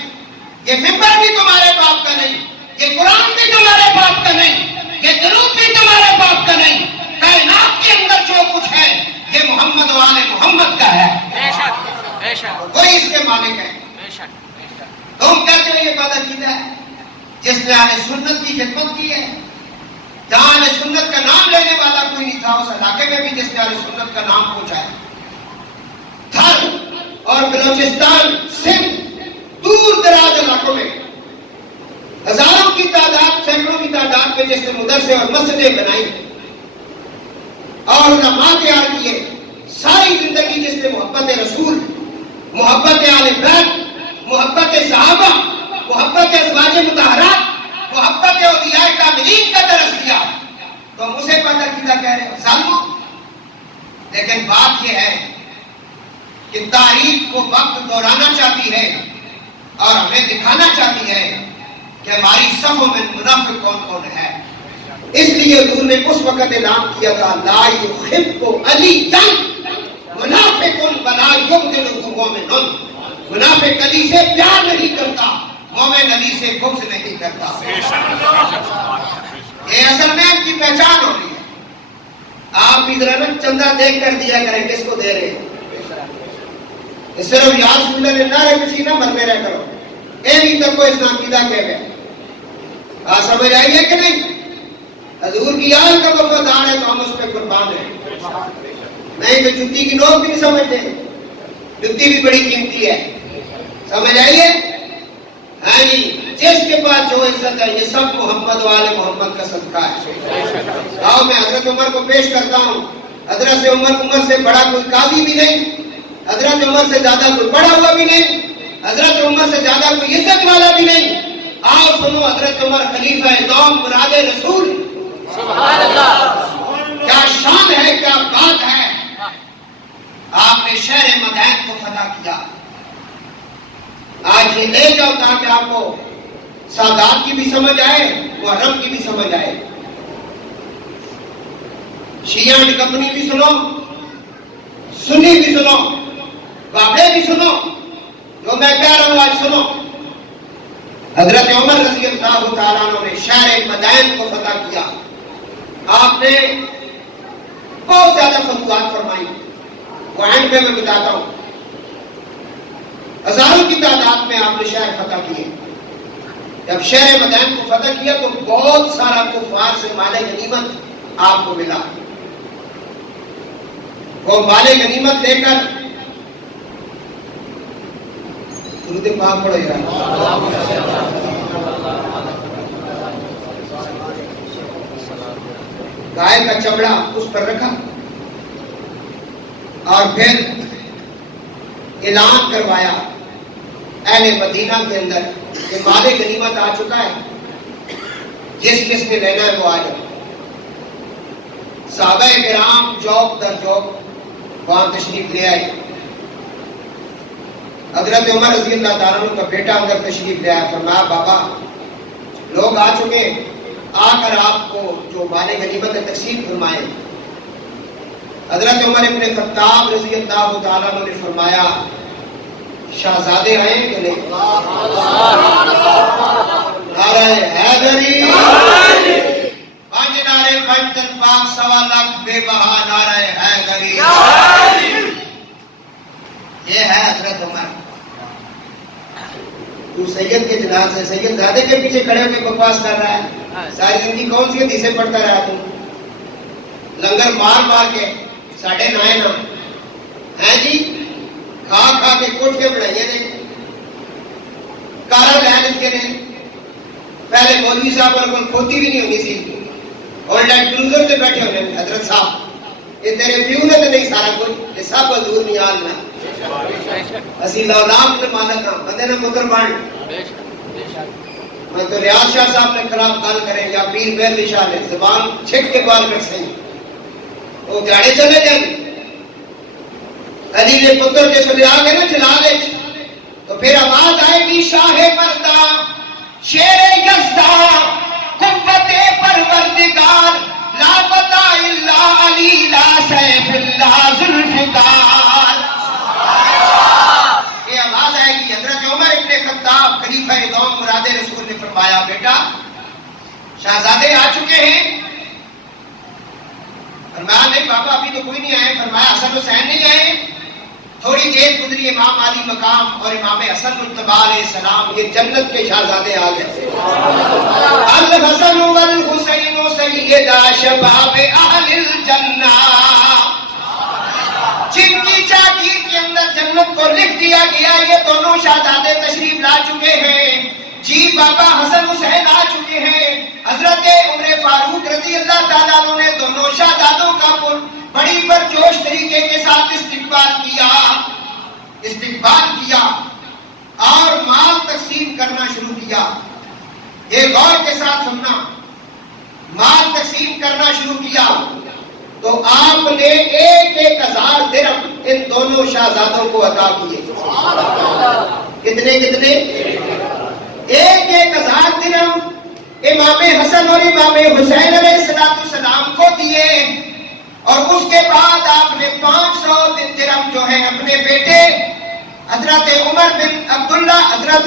یہ ممبر بھی تمہارے باپ کا نہیں. یہ قرآن بھی تمہارے باپ کا نہیں. یہ درود بھی تمہارے باپ کا نہیں. کائنات کے اندر جو کچھ ہے یہ محمد و آل محمد کا ہے. بے شک. بے شک. وہی اس کے مالک ہے. بے شک. تم کہتے ہو یہ بد عقیدہ ہے. جس نے اہل سنت کی خدمت کی ہے جہاں اہل سنت کا نام لینے والا کوئی نہیں تھا اس علاقے میں بھی جس نے اہل سنت کا نام پہنچایا. تھر اور بلوچستان سندھ دور دراز علاقوں میں ہزاروں کی تعداد سینکڑوں کی تعداد میں جس نے مدرسے اور مسجدیں بنائی اور علماء تیار کیے. ساری زندگی جس نے محبت رسول محبت اہل بیت محبت صحابہ محبت ازواج مطہرات محبت اولیاء کاملین کا درس دیا تو ہم اسے بد عقیدہ کہہ رہے ہیں. ظالموں. لیکن بات یہ ہے کہ تاریخ کو وقت دہرانا چاہتی ہے اور ہمیں دکھانا چاہتی ہے کہ ہماری صفوں میں منافق کون کون ہے. اس لیے حضور نے اس وقت اعلان کیا تھا لا یحب علی منافق ولا یبغض مومن. منافق علی سے پیار نہیں کرتا مومن علی سے بغض نہیں کرتا. یہ اصل میں آپ کی پہچان ہو رہی ہے. آپ بھی ذرا چندہ دیکھ کر دیا کریں کس کو دے رہے ہیں. صرف یا رسول اللہ نعرے کسی نہ مرنے رہ کرو. ایک تک کو اسلام کی دا کہہ گئے. آپ سمجھ آئیے کہ نہیں؟ حضور کی یاد کا وفادار ہے تو ہم اس پہ قربان ہیں. نہیں تو جتی کی نوک بھی نہیں سمجھتے. جتی بھی بڑی قیمتی ہے. سمجھ آئیے؟ ہاں جی. جس کے پاس جو عزت ہے یہ سب محمد والے محمد کا صدقہ ہے. آؤ میں حضرت عمر کو پیش کرتا ہوں. حضرت عمر سے بڑا کوئی قاضی بھی نہیں. حضرت عمر سے زیادہ کوئی بڑا ہوا بھی نہیں. حضرت عمر سے زیادہ کوئی عزت والا بھی نہیں. آؤ سنو حضرت عمر خلیفہ دوم مراد رسول. سبحان اللہ. کیا شان ہے کیا بات ہے. آپ نے شہر مدائن کو فتح کیا. آج یہ لے جاؤ تاکہ آپ کو سادات کی بھی سمجھ آئے محرم کی بھی سمجھ آئے. شیعہ اینڈ کمپنی بھی سنو. سنی بھی سنو، بابے بھی سنو، جو میں کہہ رہا ہوں آج سنو۔ حضرت عمر رضی اللہ تعالیٰ عنہ نے شہر مدائن کو فتح کیا۔ آپ نے بہت زیادہ فتوحات فرمائی، وہ اینڈ پہ میں بتاتا ہوں۔ ہزاروں کی تعداد میں آپ نے شہر فتح کیے۔ جب شہر مدائن کو فتح کیا تو بہت سارا کفار سے مال غنیمت آپ کو ملا۔ وہ مال غنیمت لے کر درود پاک پڑھو یار، گائے کا چمڑا اس پر رکھا اور پھر اعلان کروایا اہل مدینہ کے اندر کہ مال غنیمت آ چکا ہے، جس کس نے لینا ہے وہ آ جائے۔ صحابہ کرام چوک در چوک وہاں تشریف لے آئے۔ حضرت عمر رضی اللہ تعالیٰ عنہ کا بیٹا اندر تشریف لے آیا، فرمایا بابا لوگ آ چکے، آ کر آپ کو جو مال غنیمت تقسیم فرمائے۔ حضرت عمر ابن خطاب رضی اللہ تعالیٰ عنہ نے فرمایا شہزادے آئے کہ نہیں؟ نعرہ حیدری، پانچ نعرے پنج تن پاک سوا لاکھ بے بہا نعرہ حیدری۔ یہ ہے حضرت عمر۔ تو سید کے جناز ہے، سید زادے کے پیچھے کھڑے ہو کے بکواس کر رہا ہے، ساری زندگی کون سی حدیثیں پڑھتا رہا تم؟ لنگر مار مار کے ساڑھے نائے نا ہیں جی، کھا کھا کے کوٹ کے بڑھائیے نے کارا لین کے نے۔ پہلے مولوی صاحب اور کوئی کھوتی بھی نہیں ہونی سی، اور لینڈ کروزر تے بیٹھے ہونے حضرت صاحب یہ تیرے پیو نے تو نہیں سارا کچھ، یہ سب حضور نیال نا اسی لولام نے مالک ہاں، بندے نے مدر بان۔ میں تو ریاض شاہ صاحب نے خراب گل کریں یا پیر مہر شاہ نے زبان چھک کے بال کر سہیں وہ جاڑے چلے جائیں۔ علی نے پتر کے سلے آگے نا جلالے تو پھر آواز آئے گی شاہ مردہ شیر یزدہ قوت پروردگار لا فتح الا علی لا سیف اللہ ذوالفقار۔ یہ آواز آئے گی۔ حضرت عمر ابن خطاب خلیفہ دوم مراد رسول نے فرمایا بیٹا شہزادے آ چکے ہیں؟ فرمایا نہیں بابا ابھی تو کوئی نہیں آئے۔ فرمایا حسن حسین نہیں آئے؟ تھوڑی دیر گزری امام علی مقام اور امام حسن مجتبی علیہ السلام، یہ جنت کے شہزادے آ گئے۔ الحسن والحسین سیدا شباب اہل الجنہ، جن کی چاکی کے اندر جنت کو لکھ دیا گیا یہ دونوں شہزادے تشریف لا چکے ہیں۔ جی بابا حسن حسین آ چکے ہیں۔ حضرت عمر فاروق رضی اللہ تعالیٰ عنہ نے دونوں شہزادوں کا بڑی پرجوش طریقے کے ساتھ استقبال کیا اور مال تقسیم کرنا شروع کیا۔ یہ غور کے ساتھ سننا، مال تقسیم کرنا شروع کیا تو آپ نے 1,000 درہم ان دونوں شہزادوں کو عطا کیے۔ کتنے کتنے؟ 1,000 درہم امام حسن اور امام حسین علیہ السلام کو دیے، اور اس کے بعد آپ نے 500 درہم جو ہے اپنے بیٹے حضرت عمر بن عبداللہ حضرت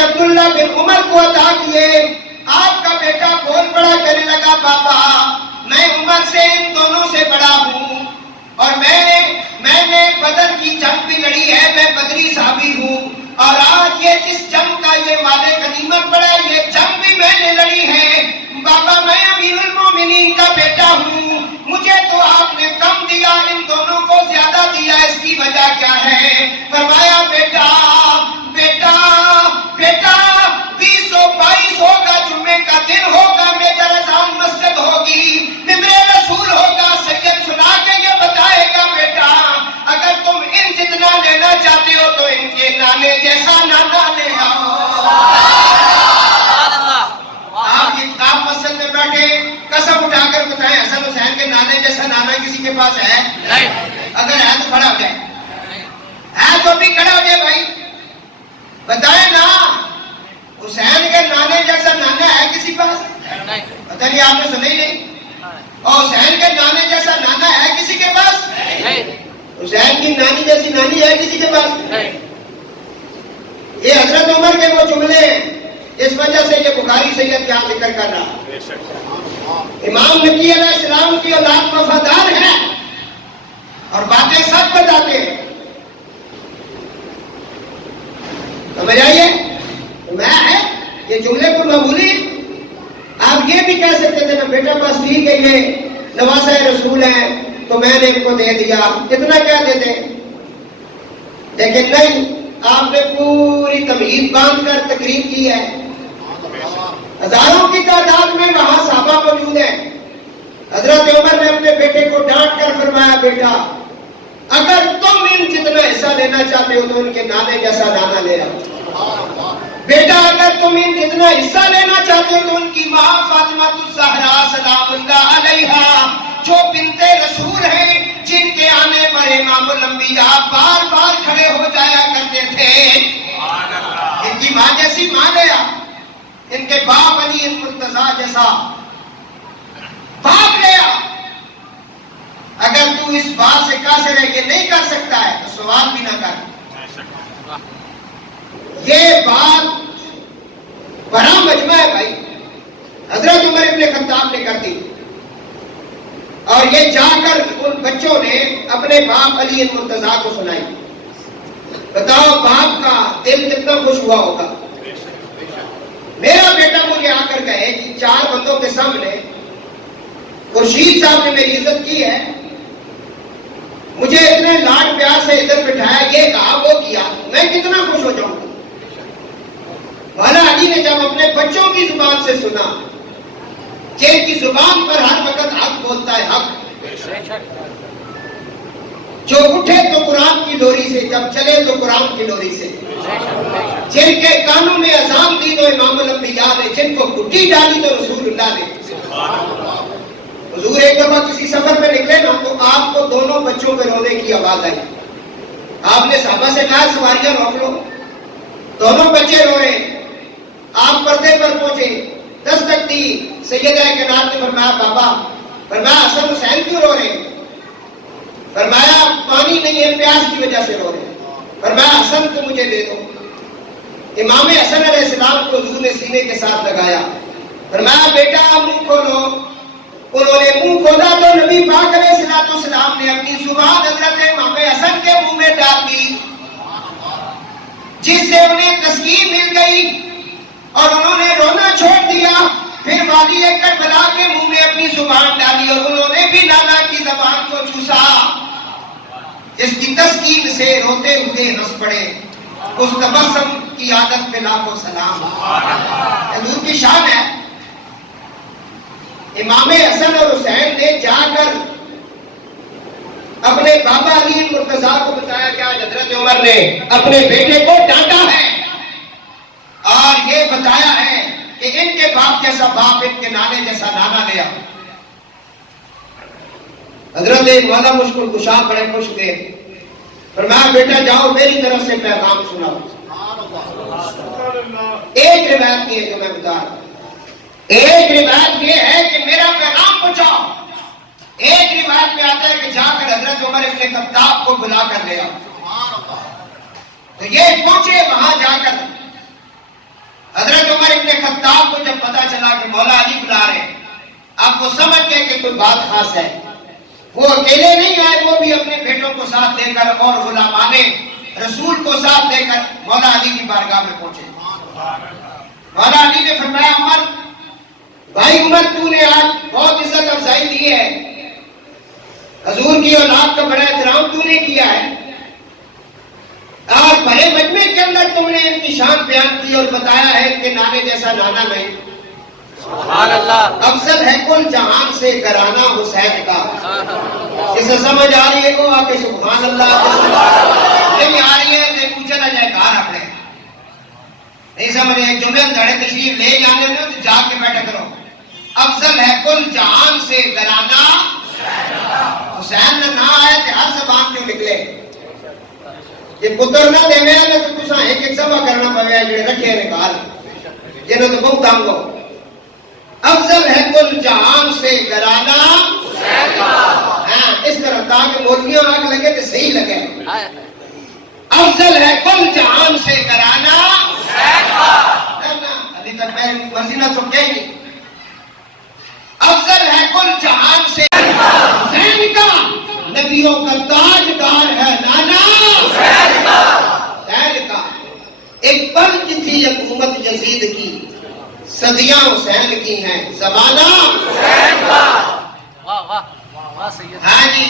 عبداللہ بن عمر کو عطا کیے۔ آپ کا بیٹا بول پڑا کہنے لگا بابا میں عمر سے ان دونوں سے بڑا ہوں، اور میں نے بدر کی جنگ بھی لڑی ہے، میں بدری صحابی ہوں، اور آج یہ جس جنگ کا یہ مال غنیمت پڑا ہے یہ جنگ بھی میں نے لڑی ہے۔ بابا میں امیر المومنین کا بیٹا ہوں، مجھے تو آپ نے کم دیا، ان دونوں کو زیادہ دیا، اس کی وجہ کیا ہے؟ فرمایا بیٹا بیٹا بیٹا 2022 ہوگا، جمعے کا دن ہوگا، میجر اذان مسجد ہوگی، ممبر رسول ہوگا، سید سنا کے یہ بتائے گا بیٹا اگر تم ان جتنا لینا چاہتے ہو تو ان کے نانے جیسا نانا لے آؤ۔ آپ مسجد میں بیٹھے قسم اٹھا کر بتائیں حسن حسین کے نانے جیسا نانا کسی کے پاس ہے؟ اگر ہے تو کھڑا ہو جائے، ہے تو بھی کھڑا ہو جائے بھائی، بتائیں نا حسین کے نانے جیسا نانا ہے کسی پاس؟ پتہ نہیں آپ نے سنا ہی نہیں۔ اور حسین کے نانے جیسا نانا ہے کسی کے پاس؟ حسین کی نانی جیسی نانی ہے کسی کے پاس؟ نہیں. یہ حضرت عمر کے وہ جملے ہیں، اس وجہ سے یہ بخاری سید یہاں ذکر کر رہا. امام نقی علیہ السلام کی اولاد وفادار ہے اور باتیں سچ بتاتے ہیں. سمجھ آئیے؟ میں ہے یہ جملے کو معمولی. آپ یہ بھی کہہ سکتے تھے نا بیٹا بس ٹھیک ہے یہ نواسہ رسول ہے تو میں نے ان کو دے دیا، اتنا کہہ دیتے. لیکن نہیں، آپ نے پوری تمہید باندھ کر تقریر کی ہے. ہزاروں کی تعداد میں وہاں صحابہ موجود ہیں. حضرت عمر نے اپنے بیٹے کو ڈانٹ کر فرمایا بیٹا اگر تم ان جتنا حصہ لینا چاہتے ہو تو ان کے نانے جیسا نانا لے آؤ. بیٹا اگر تم ان جتنا حصہ لینا چاہتے ہو تو ان کی ماں فاطمہ الزہرا سلام اللہ علیہا جو بنت رسول ہیں، جن کے آنے پر امام الانبیاء بار بار کھڑے ہو جایا کرتے تھے، ان کی ماں جیسی ماں لے آ، ان کے باپ علی المرتضیٰ جیسا باپ لے آ. اگر تو اس بات سے قاصر ہے یہ نہیں کر سکتا ہے تو سوال بھی نہ کر. یہ بات بڑا مجمع ہے بھائی. حضرت عمر ابن خطاب نے کر دی اور یہ جا کر ان بچوں نے اپنے باپ علی المرتضیٰ کو سنائی. بتاؤ باپ کا دل کتنا خوش ہوا ہوگا. میرا بیٹا مجھے آ کر کہے کہ 4 بندوں کے سامنے خورشید صاحب نے میری عزت کی ہے، مجھے اتنے لاڈ پیار سے ادھر بٹھایا، یہ کہا وہ کیا، میں کتنا خوش ہو جاؤں گا. مولا علی نے جب اپنے بچوں کی زبان سے سنا، جن کی زبان پر ہر وقت حق بولتا ہے، حق جو اٹھے تو قرآن کی ڈوری سے، جب چلے تو قرآن کی ڈوری سے، جن کے کانوں میں اذان دی تو امام الانبیاء نے، جن کو گھٹی ڈالی تو رسول اللہ نے. حضور ایک دفعہ کسی سفر میں نکلے نا تو آپ کو دونوں بچوں پہ رونے کی آواز آئی. آپ نے صحابہ سے کہا سواریاں روک لو، دونوں بچے رو رہے. آپ پردے پر پہنچے، دستک دی، سیدہ کائنات نے فرمایا بابا، فرمایا حسن حسین کیوں رو رہے ہیں؟ فرمایا پانی نہیں ہے پیاس کی وجہ سے رو رہے ہیں. فرمایا حسن کو مجھے دے دو. امام حسن علیہ السلام کو حضور نے سینے کے ساتھ لگایا. فرمایا بیٹا منہ کھولو. انہوں نے منہ کھولا تو نبی پاک علیہ السلام نے اپنی زبان حضرت امام حسن کے منہ میں ڈال دی، جس سے انہیں تسکین مل گئی اور انہوں نے رونا چھوڑ دیا. پھر والی کربلا کے منہ میں اپنی زبان ڈالی اور انہوں نے بھی لالا کی زبان کو چوسا. اس کی تسکین سے روتے ہوئے ہنس پڑے. اس تبسم کی عادت پہ لاکھوں سلام. حضور کی شان ہے. امام حسن اور حسین نے جا کر اپنے بابا علی المرتضیٰ کو بتایا کہ آج حضرت عمر نے اپنے بیٹے کو ڈانٹا ہے اور یہ بتایا ہے کہ ان کے باپ جیسا باپ، ان کے نانے جیسا نانا لیا. حضرت مولا مشکل کشا بڑے خوش ہوئے. فرمایا بیٹا جاؤ میری طرف سے پیغام سناؤ. ایک روایت یہ ہے جو میں بتا رہا ہوں، ایک روایت یہ ہے کہ میرا پیغام پہنچاؤ. ایک روایت میں آتا ہے کہ جا کر حضرت عمر ابن خطاب کو بلا کر لے آؤ. تو یہ پہنچے وہاں جا کر. حضرت عمر ابن خطاب کو جب پتا چلا کہ مولا علی بلا رہے ہیں، اب وہ سمجھ گئے کہ کوئی بات خاص ہے. وہ اکیلے نہیں آئے، وہ بھی اپنے بیٹوں کو ساتھ دے کر اور غلامان رسول کو ساتھ دے کر مولا علی کی بارگاہ میں پہنچے. مولا علی نے فرمایا عمر، بھائی عمر تو نے آج بہت عزت افزائی دی ہے، حضور کی اولاد کا بڑا احترام تو نے کیا ہے اور بڑے مجمع کے اندر تم نے ان کی شان بیان کی اور بتایا ہے کہ نانے جیسا نانا نہیں. سبحان اللہ. افضل ہے کل جہان سے گرانا حسین کا. اسے سمجھ آ رہی ہے کو آ کے سبحان اللہ نہیں آ رہی ہے تو چلا جائے گھر اپنے نہیں سمجھ رہے. جمعے دھڑے تشریف لے جانے ہو تو جا کے بیٹھا کرو. افضل ہے کل جہان سے گرانا حسین نہ آئے کہ ہر زبان کیوں نکلے. یہ پتر نہ دے میں نہ تو تسا ایک ایک سبا کرنا پوے جڑے رکھے نے گھر جنہوں تو بہت تنگ ہو. افضل ہے کل جہان سے گرانا ہاں اس طرح تاکہ مولویوں آگ لگے تو صحیح لگے. افضل ہے کل جہان سے کرانا ابھی تک میں مرضی نہ تو کہیں گی. افضل ہے کل جہان سے حسین کا نبیوں کا تاجدار ہے نانا حسین کا. ایک پنج تھی حکومت یزید کی صدیاں حسین کی ہیں زمانہ حسین کا. واہ واہ واہ سید. ہاں جی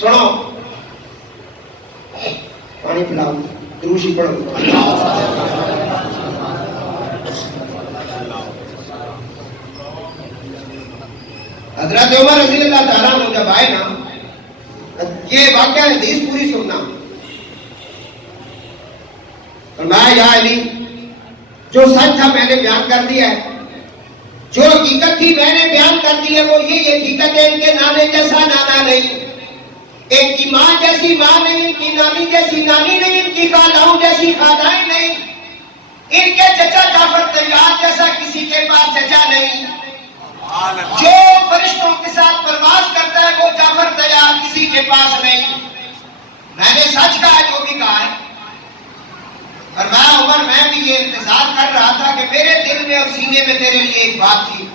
سنو پانی پلاؤ دروشی پڑھو. حضرت عمر رضی اللہ تعالیٰ عنہ جب آئے نا یہ واقعہ حدیث پوری سننا. فرمایا یا علی جو سچ تھا میں نے بیان کر دیا ہے, جو حقیقت تھی میں نے بیان کر دی ہے. وہ یہ حقیقت ہے ان کے نانے جیسا نانا نہیں, ان کی ماں جیسی ماں نہیں, ان کی نانی جیسی نانی نہیں, ان کی خالہوں جیسی خالائیں نہیں, ان کے چچا جعفر طیار جیسا کسی کے پاس چچا نہیں. جو فرشتوں کے ساتھ پرواز کرتا ہے وہ جعفر طیار کسی کے پاس نہیں. میں نے سچ کہا جو بھی کہا ہے. فرمایا عمر میں بھی یہ انتظار کر رہا تھا کہ میرے دل میں اور سینے میں تیرے لیے ایک بات تھی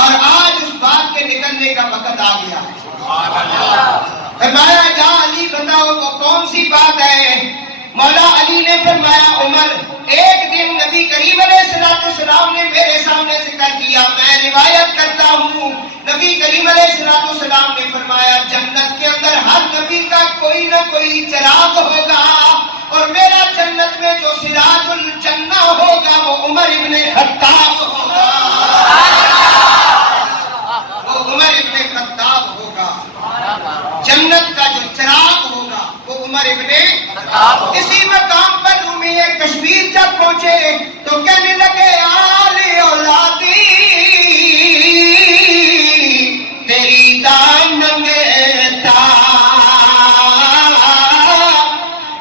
اور آج اس بات کے نکلنے کا وقت آ گیا. فرمایا یا علی بتاؤ وہ کون سی بات ہے. مولا علی نے فرمایا عمر ایک دن نبی کریم علیہ السلام نے میرے سامنے ذکر کیا, میں روایت کرتا ہوں. نبی کریم علیہ السلام نے فرمایا جنت کے اندر ہر نبی کا کوئی نہ کوئی چراغ ہوگا اور میرا جنت میں جو سراج الجنہ ہوگا وہ عمر ابن خطاب ہوگا. وہ عمر ابن خطاب ہوگا. جنت کا جو چراغ ہوگا وہ عمر ابن خطاب. اسی مقام پر رومی کشمیر جب پہنچے تو کہنے لگے آل اولادی تیری دام منگتا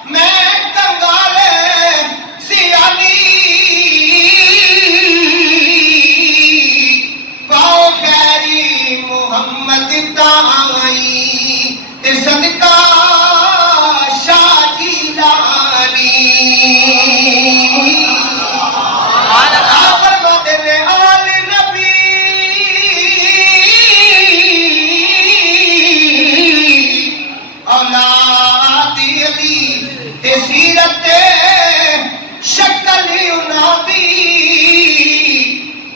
میں کنگال سیانی باؤ خیری محمد تائی صدقہ شاہ جیلانی. فرماتے ہیں آل نبی اولاد علی سیرت شکل انادی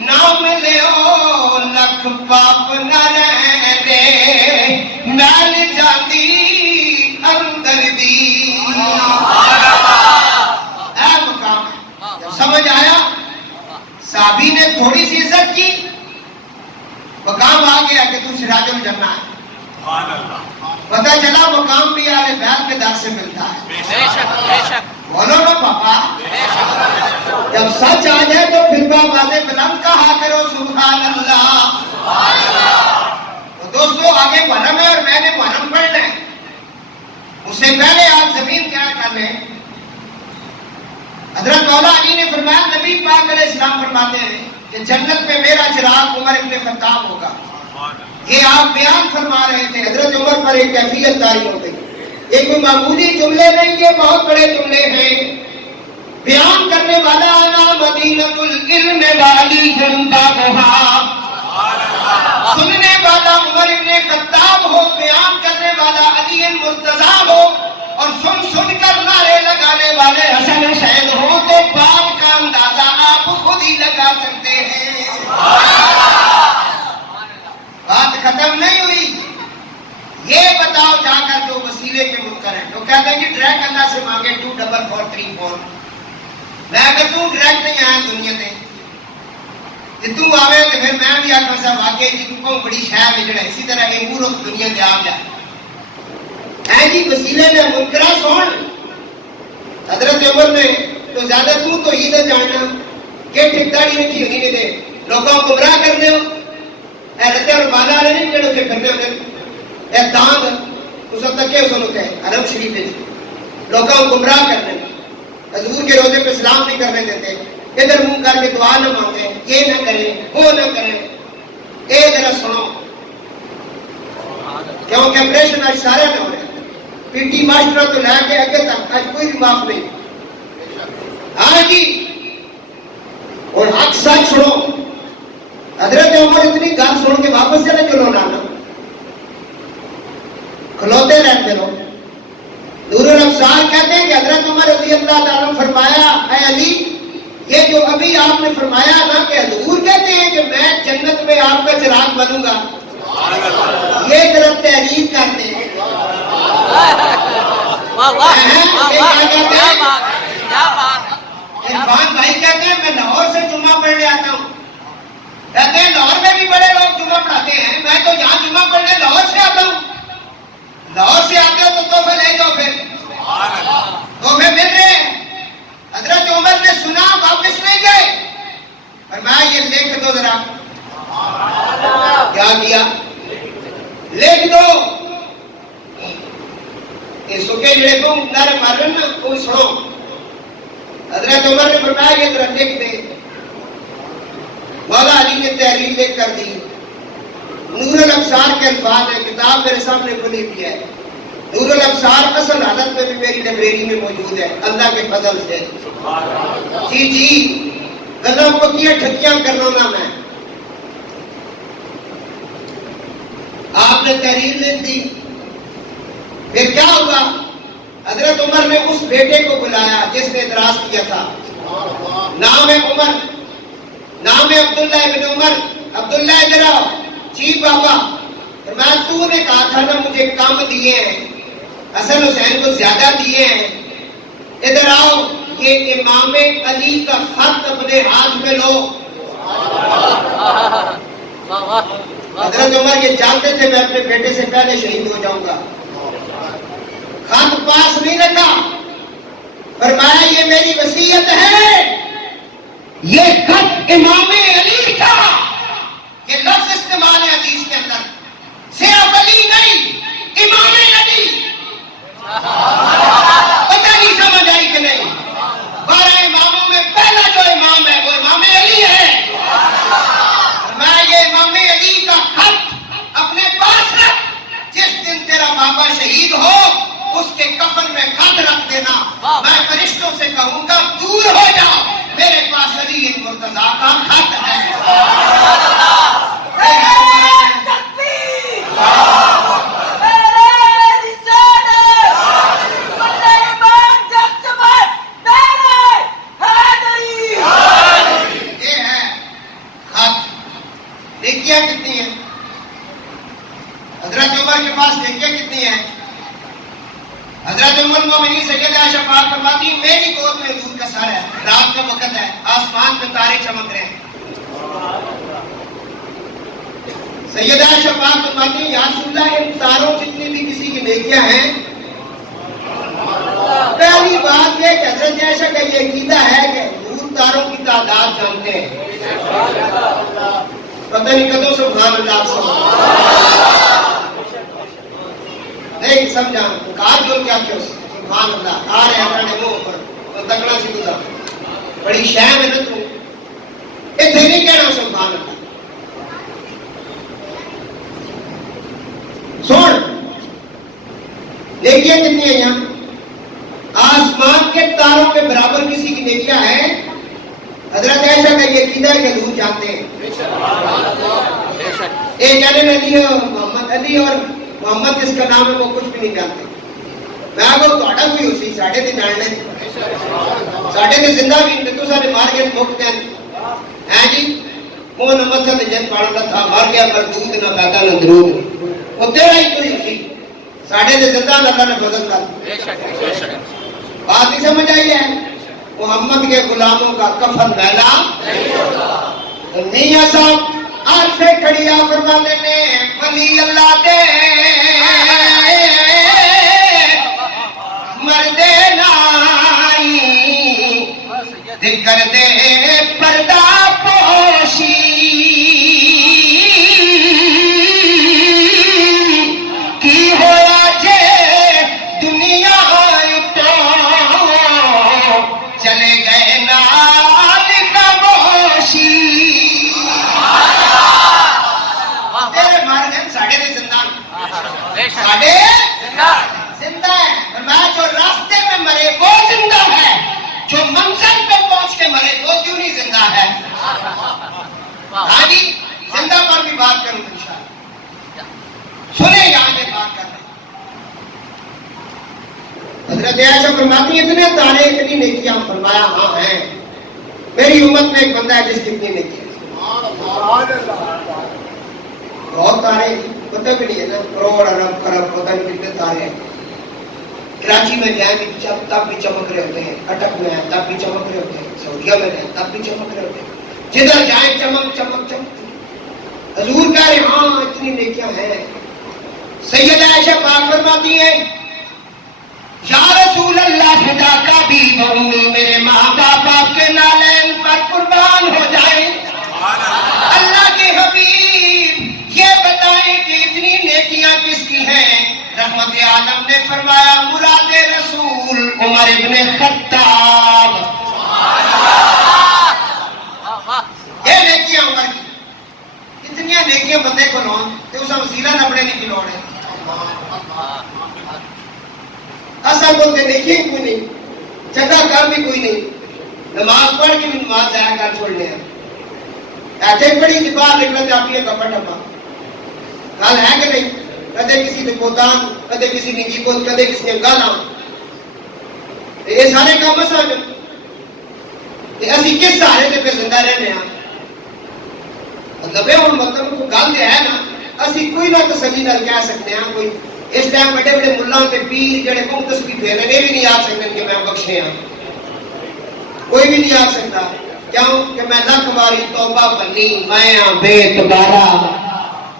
نام لیو لکھ پاپ نہ رہنے میل جاتی اندر دی. اے مقام جب سمجھ آیا صحابی نے تھوڑی سی عزت کی, مقام آ گیا کہ تو سراج الجنہ ہے. پتہ چلا مقام بھی آل بیت کے در سے ملتا ہے. بے شک بے شک. بولو نا پاپا, جب سچ آ جائے تو پھر بازے بلند کہا کرو سبحان اللہ. تو دوستو آگے محرم ہے اور میں نے محرم پڑھنا ہے. اس سے پہلے آپ زمین تیار کر لیں. حضرت مولا علی نے فرمایا نبی پاک علیہ السلام فرماتے ہیں کہ جنت میں میرا چراغ عمر ابن خطاب ہوگا. یہ آپ بیان فرما رہے تھے. حضرت عمر پر ایک کیفیت طاری ہو گئی. یہ کوئی معمولی جملے نہیں, یہ بہت بڑے جملے ہیں. بیان کرنے والا انا مدینۃ العلم والی جنتا بہا, سننے والا عمر ابن خطاب ہو, بیان کرنے والا علی مرتضیٰ ہو اور سن کر نعرے لگانے والے حسن حسین ہو تو بات کا اندازہ آپ خود ہی لگا سکتے ہیں. بات ختم نہیں ہوئی. یہ بتاؤ جا کر جو وسیلے کے منکر ہیں, تو کہتے ہیں کہ ڈائریکٹ اللہ سے مانگے 24434. میں اگر تو ڈائریکٹ نہیں آیا دنیا تے کہ تو آوے تو پھر میں بھی آکھاں سا واقعی جی کو بڑی شاہ بجڑا اسی طرح کہ مورخ دنیا تے آ جائے. اے جی وسیلے نے منکرہ سون. حضرت عمر نے تو زیادہ تو ہی دے جاننا کہ ٹھکداری رکھی ہونی نہیں دے لوگوں کو گمراہ کرنے ہو. اے رتے اور بالا والے نہیں جڑے کے کرنے ہوتے اے داند اس وقت تک اس ہوتے ہیں عرب شریف میں لوگوں کو گمراہ کرنے, حضور کے روزے پہ سلام نہیں کرنے دیتے, ادھر منہ کر کے دعا نہ مانگے, یہ نہ کریں وہ نہ کریں. اے ذرا سنو کیونکہ آپریشن آج سارے میں ہو رہے ہیں، پی ٹی ماسٹر تو لے کے آگے تک آج کوئی بھی معاف نہیں۔ ہاں جی، اور حق سچ سنو، حضرت عمر اتنی گل سن کے واپس چلے چلو نا، کھلوتے رہتے رہو۔ نور الابصار کہتے ہیں کہ حضرت عمر رضی اللہ تعالیٰ عنہ فرمایا، اے علی، یہ جو ابھی آپ نے فرمایا نا کہ حضور کہتے ہیں کہ میں جنت میں آپ کا چراغ بنوں گا، یہ طرف تحریر کرتے ہیں۔ واہ واہ کیا بات ہے، کیا بات ہے۔ عرفان بھائی کہتے ہیں میں لاہور سے جمعہ پڑھنے آتا ہوں، کہتے ہیں لاہور میں بھی بڑے لوگ جمعہ پڑھاتے ہیں، میں تو یہاں جمعہ پڑھنے لاہور سے آتا ہوں۔ لاہور سے آتے ہو تو تحفے لے جاؤ، پھر تحفے مل رہے ہیں۔ حضرت عمر نے سنا، واپس نہیں گئے، فرمایا یہ لکھ دو ذرا۔ کیا کیا؟ لکھ دو۔ یہ سکے جڑے کو نعرے مار رہے نا، کوئی سنو۔ حضرت عمر نے فرمایا یہ ذرا لکھ دے۔ مولا علی نے تحریر لکھ کر دی۔ نور الابصار کے الفاظ ہیں، کتاب میرے سامنے کھلی ہوئی ہے۔ نور الابصار اصل حالت میں بھی میری لائبریری میں موجود ہے، اللہ کے فضل سے۔ جی گلوں کو کیا ٹھکیاں کرنا نا میں۔ آپ نے تحریر لکھ دی، پھر کیا ہوا؟ حضرت عمر نے اس بیٹے کو بلایا جس نے اعتراض کیا تھا، نام ہے عمر، نام ہے عبداللہ ابن عمر۔ عبداللہ ادھر آؤ۔ جی بابا۔ فرمایا تو نے کہا تھا نا مجھے کم دیے ہیں، حسن حسین کو زیادہ دیے ہیں، ادھر آؤ، یہ امام علی کا خط اپنے ہاتھ میں لو۔ حضرت عمر یہ جانتے تھے میں اپنے بیٹے سے پہلے شہید ہو جاؤں گا، خط پاس نہیں رکھا، فرمایا یہ میری وصیت ہے، یہ خط امام علی کا، یہ لفظ استعمال ہے حدیث کے اندر، صرف علی نہیں، امام علی۔ پتہ نہیں سمجھ آئی کہ نہیں؟ 12 اماموں میں پہلا جو امام ہے وہ امام علی ہے۔ میں یہ امام علی کا خط اپنے پاس رکھ، جس دن تیرا بابا شہید ہو اس کے کفن میں خط رکھ دینا، میں فرشتوں سے کہوں گا دور ہو جاؤ، میرے پاس علی مرتضیٰ کا خط ہے۔ نیکیاں کتنی ہیں حضرت عمر کے پاس؟ نیکیاں کتنی ہیں؟ حضرت ام المومنین سیدہ عائشہ پاک فرماتی ہیں میری گود میں حضور کا سر ہے، رات کا وقت ہے، آسمان پہ تارے چمک رہے ہیں۔ سیدہ عائشہ پاک فرماتی ہیں یا رسول اللہ ان تاروں جتنی بھی کسی کی نیکیاں ہیں، پہلی بات یہ کہ حضرت عائشہ کا یہ عقیدہ ہے کہ حضور تاروں کی تعداد جانتے ہیں۔ پتہ نہیں کدوں سبحان اللہ نہیں سمجھا، کار جو کیا کیا سبحان اللہ آ رہے ہیں منہ پر تو تکڑا سی گزا بڑی شہم ہے نا تو اتنے نہیں کہنا سبحان اللہ۔ سن نیکیاں کتنی ہیں یہاں؟ آسمان کے تاروں کے برابر کسی کی نیکیاں ہیں؟ حضرت عائشہ کا یہ عقیدہ ہے کہ حضور جانتے ہیں۔ ایک علی اور محمد علی اور محمد جس کا نام ہے وہ کچھ بھی نہیں جانتے۔ میں آگو توڑا کوئی ہو سی ساڑھے تھی جاننے ساڑھے تھی زندہ بھی تو سارے مار گئے مکتے ہیں جی وہ نمت سے جن پاڑا تھا مار گیا مردود نہ پیدا نہ درود وہ تیرا ہی کوئی ہو سی ساڑھے تھی زندہ اللہ نے فضل کر بات ہی سمجھ آئی ہے۔ محمد کے غلاموں کا کفن میلا میاں صاحب آج سے کھڑیا فرمانے میں ولی اللہ دے مردے نائی ذکر دے پردہ پوشی کی ہوا جے دنیا چلے گئے نال خاموشی تیرے مار گئے ساڑھے دے زندان حضرت عائشہ فرماتی ہیں اتنے تارے اتنی نیکیاں، فرمایا ہاں ہیں، میری امت میں ایک بندہ ہے جس کی اتنی نیکیاں، بہت تارے پتہ بھی نہیں ہے نا، کروڑ ارب خرب پتہ نہیں کتنے تارے ہیں۔ کراچی میں جائیں تب بھی چمک رہے ہوتے ہیں، اٹک میں ہیں تب بھی چمک رہے ہوتے ہیں، سعودیہ میں جائیں تب بھی چمک رہے ہوتے ہیں، جدھر جائیں چمک چمک چمک۔ حضور کہہ رہے ہاں اتنی نیکیاں ہیں۔ سیدہ عائشہ پاک فرماتی ہیں یا رسول اللہ خدا کا بھی بہنی میرے ماں باپ آپ کے نالین پر قربان ہو جائیں، اللہ کے حبیب یہ بتائیں کہ اتنی نیکیاں کس کی ہیں؟ رحمت عالم نے فرمایا مراد رسول عمر ابن خطاب، یہ نیکیاں عمر کی، اتنیاں نیکیاں بندے کو لون تے اسا وسیلہ نبڑے نہیں کھلوڑے، اصل بولتے نیکیاں کوئی نہیں، جگہ کر بھی کوئی نہیں، نماز پڑھ کے بھی نماز ضائع کر چھوڑنے ہیں، ایسے بڑی جبار نکلتے آپ یہ کپڑ ڈبا گل ہے کہ نہیں؟ کدے کسی نے بہتان، کدے کسی نے غیبت، کدے کسی نے گالاں، یہ سارے کام سن تے اسی کس سہارے تے پہ زندہ رہنے ہیں؟ مطلب ہے ہن مطلب کو گل تے ہے نا، اسی کوئی نہ تسلی نال کہہ سکتے ہیں کوئی اس ٹائم بڑے بڑے ملاں تے پیر جڑے کو تسبیح دے رہے بھی نہیں آ سکتے کہ میں بخشے ہاں، کوئی بھی نہیں آ سکتا، کیوں کہ میں لکھ باری توبہ بنی میں ہاں بے تبارہ،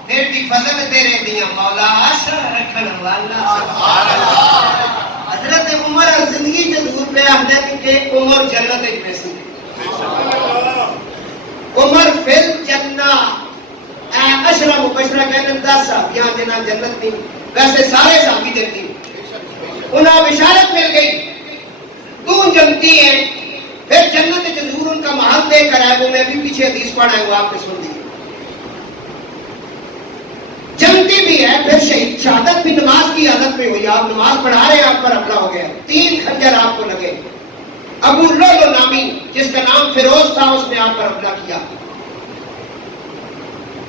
پھر بھی فضل تیرے دیا مولا آسرا رکھن والا سبحان اللہ۔ حضرت عمر زندگی جدور پہ آخر کہ عمر جنت ایک پیسی، عمر فل جنہ اشرا مبشرہ کہنے 10 صحابیاں جنہ جنت نہیں، ویسے سارے صحابی جنتی، انہیں بشارت مل گئی تو جنتی ہیں، پھر جنت جذور ان کا محل دے کر آئے، وہ میں بھی پیچھے حدیث پڑھا ہے وہ آپ نے سن دی، جنتی بھی ہے، پھر شہادت بھی نماز کی عادت میں ہوئی، آپ نماز پڑھا رہے ہیں آپ پر حملہ ہو گیا، 3 خنجر آپ کو لگے، ابو لولو نامی جس کا نام فیروز تھا اس نے آپ پر حملہ کیا،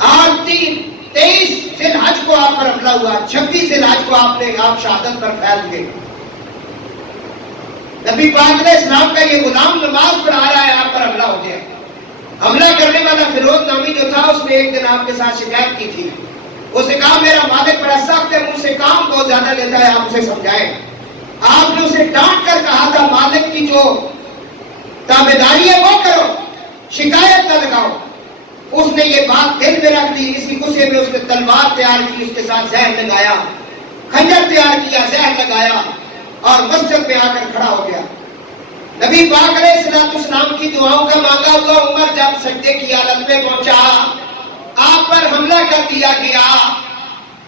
آج 23 ذی الحج کو آپ پر حملہ ہوا، 26 ذی الحج کو آپ شہادت پر پھیل گئے، نبی پاک علیہ السلام کا یہ غلام نماز پڑھا رہا ہے آپ پر حملہ ہو گیا، حملہ کرنے والا فیروز نامی جو تھا اس نے ایک دن آپ کے ساتھ شکایت کی تھی، اس نے کہا میرا مالک بڑا سخت ہے، مجھ سے کام بہت زیادہ لیتا ہے، آپ اسے سمجھائیں، آپ نے اسے ڈانٹ کر کہا تھا مالک کی جو تابعداری ہے وہ کرو، شکایت نہ لگاؤ، اس نے یہ بات دل میں رکھ لی، اسی غصے میں اس نے تلوار تیار کی، اس کے ساتھ زہر لگایا، خنجر تیار کیا، زہر لگایا اور مسجد میں آ کر کھڑا ہو گیا، نبی پاک علیہ السلام کی دعاؤں کا مانگا ہوا عمر جب سجدے کی حالت میں پہنچا، آپ پر حملہ کر دیا گیا،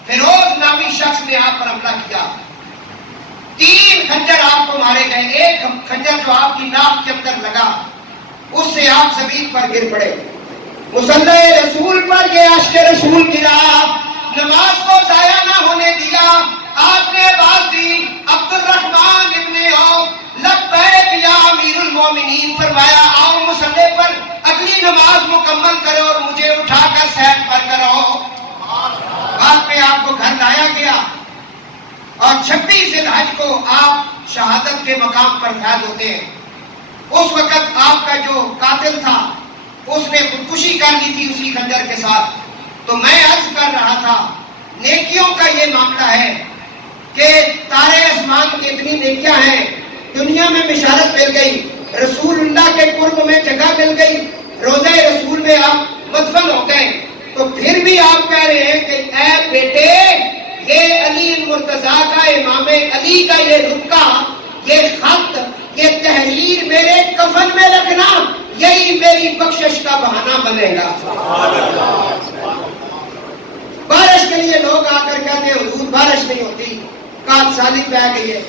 فیروز نامی شخص نے آپ پر حملہ کیا، 3 خنجر آپ کو مارے گئے، ایک خنجر جو آپ کی ناک کے اندر لگا اس سے آپ زمین پر گر پڑے، مصلی رسول پر یہ عشق رسول گرا، نماز کو ضائع نہ ہونے دیا، آپ نے آواز دی عبد الرحمن ابن عوف لبیک یا امیر المومنین، فرمایا آؤ مصلی پر اگلی نماز مکمل کرو اور مجھے اٹھا کر سید پر کرو، بعد میں آپ کو گھر لایا گیا اور 26 ذی الحج کو آپ شہادت کے مقام پر فیض ہوتے ہیں، اس وقت آپ کا جو قاتل تھا اس نے خودکشی کر لی تھی اسی خنجر کے ساتھ، تو میں عرض کر رہا تھا نیکیوں کا یہ معاملہ ہے کہ تارے آسمان کی اتنی نیکیاں ہیں، دنیا میں بشارت مل گئی، رسول اللہ کے قرب میں جگہ مل گئی، روضہ رسول میں آپ مدفن ہو گئے، تو پھر بھی آپ کہہ رہے ہیں کہ اے بیٹے یہ علی المرتضیٰ کا امام علی کا یہ رکا، یہ خط، یہ تحریر میرے کفن میں رکھنا، یہی میری بخشش کا بہانہ بنے گا۔ بارش کے لیے لوگ آ کر کہتے ہیں حضور بارش نہیں ہوتی، کات سالی پہ گئی ہے،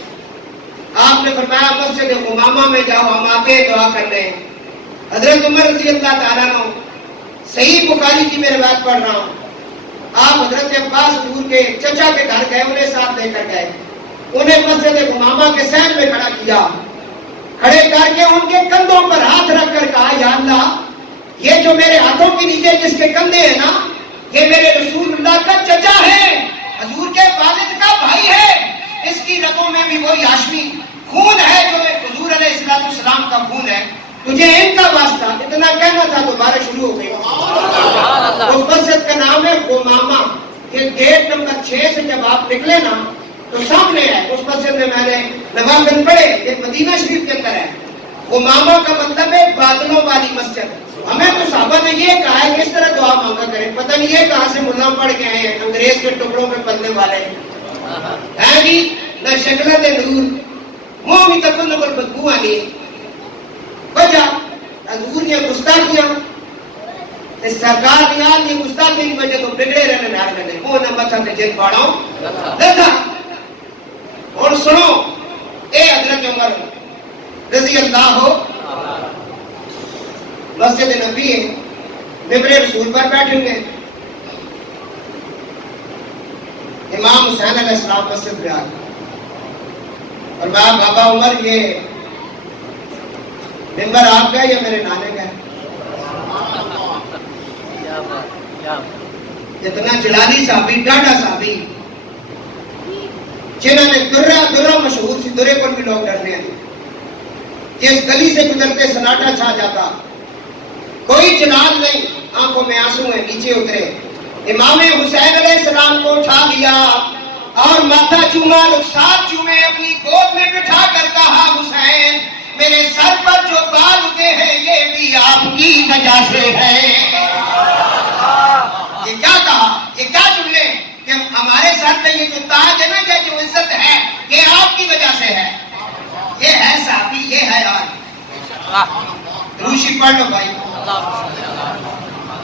آپ نے فرمایا مسجد امامہ میں جاؤ، ہم آتے ہیں دعا کرنے ہیں، حضرت عمر رضی اللہ تعالیٰ عنہ صحیح بخاری کی میں روایت پڑھ رہا ہوں، آپ حضرت عباس حضور کے چچا کے گھر گئے، انہیں ساتھ لے کر گئے، انہیں مسجد امامہ کے صحن میں کھڑا کیا، کھڑے کر کے ان کے کندھوں پر ہاتھ رکھ کر کہا یا اللہ یہ جو میرے ہاتھوں کے نیچے جس کے کندھے ہیں نا یہ میرے رسول اللہ کا چچا ہے، حضور کے والد کا بھائی ہے، اس کی رگوں میں بھی وہی ہاشمی خون ہے جو حضور علیہ السلام کا خون ہے، تجھے ان کا واسطہ اتنا کہنا تھا تو بارش شروع ہو گئی۔ اس مسجد کا نام ہے غمامہ، یہ گیٹ نمبر 6 سے جب آپ نکلے نا تو سامنے ہے، اس مسجد میں میں نے نوافل پڑھے، یہ مدینہ شریف کے اندر ہے۔ غمامہ کا مطلب ہے بادلوں والی مسجد۔ ہمیں تو صحابہ نے یہ کہا ہے کہ اس طرح دعا مانگا کریں، پتہ نہیں یہ کہاں سے ملا پڑھ کے آئے ہیں، انگریز کے ٹکڑوں پہ پلنے والے ہیں جی، نہ شکلت نور منہ بھی تک نقل بدبو آنی وجہ حضور یہ گستاخیاں اس سرکار نیال یہ گستاخی کی وجہ تو بگڑے رہنے نار میں وہ نہ مچھا تے جن پاڑاؤں دیکھا۔ اور سنو اے حضرت عمر رضی اللہ ہو مسجد نبی ہے، ممبر رسول پر بیٹھیں گے، امام حسین علیہ السلام مسجد پہ آگے اور بابا عمر یہ ممبر آپ کا یا میرے نانے کا ہے؟ اتنا جلالی صحابی، ڈاڈا صحابی جنہوں نے درہ مشہور سی، درے پر بھی لوگ ڈرنے ہیں، جس گلی سے گزرتے سناٹا چھا جاتا، کوئی جلال نہیں، آنکھوں میں آنسو ہیں، نیچے اترے، امام حسین علیہ السلام کو اٹھا لیا اور ماتھا چوما، رخسار چومے، اپنی گود میں بٹھا کر کہا حسین میرے سر پر جو بال اگے ہیں یہ بھی آپ کی وجہ سے ہے۔ یہ کیا کہا، یہ کیا جملے کہ ہمارے سر پہ یہ جو تاج ہے نا، یہ جو عزت ہے یہ آپ کی وجہ سے ہے۔ یہ ہے صحابی، یہ ہے آج روشی پڑھ لو بھائی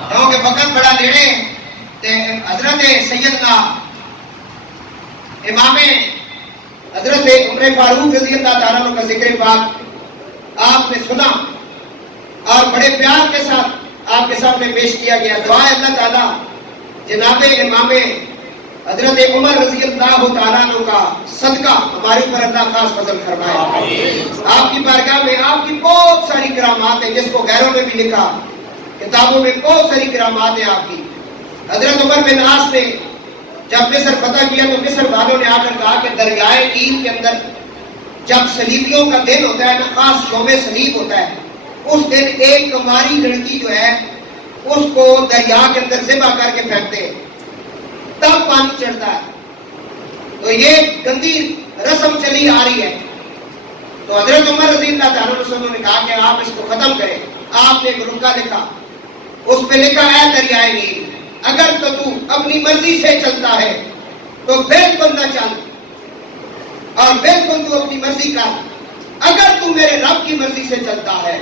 کیونکہ وقت بڑا نیڑے تے حضرت سیدنا امام حضرت عمر فاروق رضی اللہ تعالیٰ عنہ کا ذکر پاک آپ نے سنا اور بڑے پیار کے ساتھ آپ کے سامنے پیش کیا گیا۔ دعا اللہ تعالیٰ جناب امام حضرت عمر رضی اللہ تعالیٰ عنہ کا صدقہ ہمارے پر اللہ خاص فضل فرمائے۔ آپ کی بارگاہ میں آپ کی بہت ساری کرامات ہیں جس کو غیروں نے بھی لکھا، کتابوں میں بہت ساری کرامات ہیں آپ کی۔ حضرت عمر بن عاص نے جب مصر فتح کیا تو مصر والوں نے آ کر کہا کہ دریائے نیل کے اندر جب صلیبیوں کا دن ہوتا ہے نا، خاص یوم صلیب ہوتا ہے، اس دن ایک کماری لڑکی جو ہے اس کو دریا کے اندر ذبح کر کے پھینکتے ہیں، تب پانی چڑھتا ہے۔ تو یہ گندی رسم چلی آ رہی ہے، تو حضرت عمر رضی اللہ تعالیٰ عنہ نے کہا کہ آپ اس کو ختم کریں۔ آپ نے ایک رکا لکھا، اس پہ لکھا ہے دریائے نیل، اگر تو اپنی مرضی سے چلتا ہے تو بالکل نہ چل، اور بالکل تو اپنی مرضی کا، اگر تو میرے رب کی مرضی سے چلتا ہے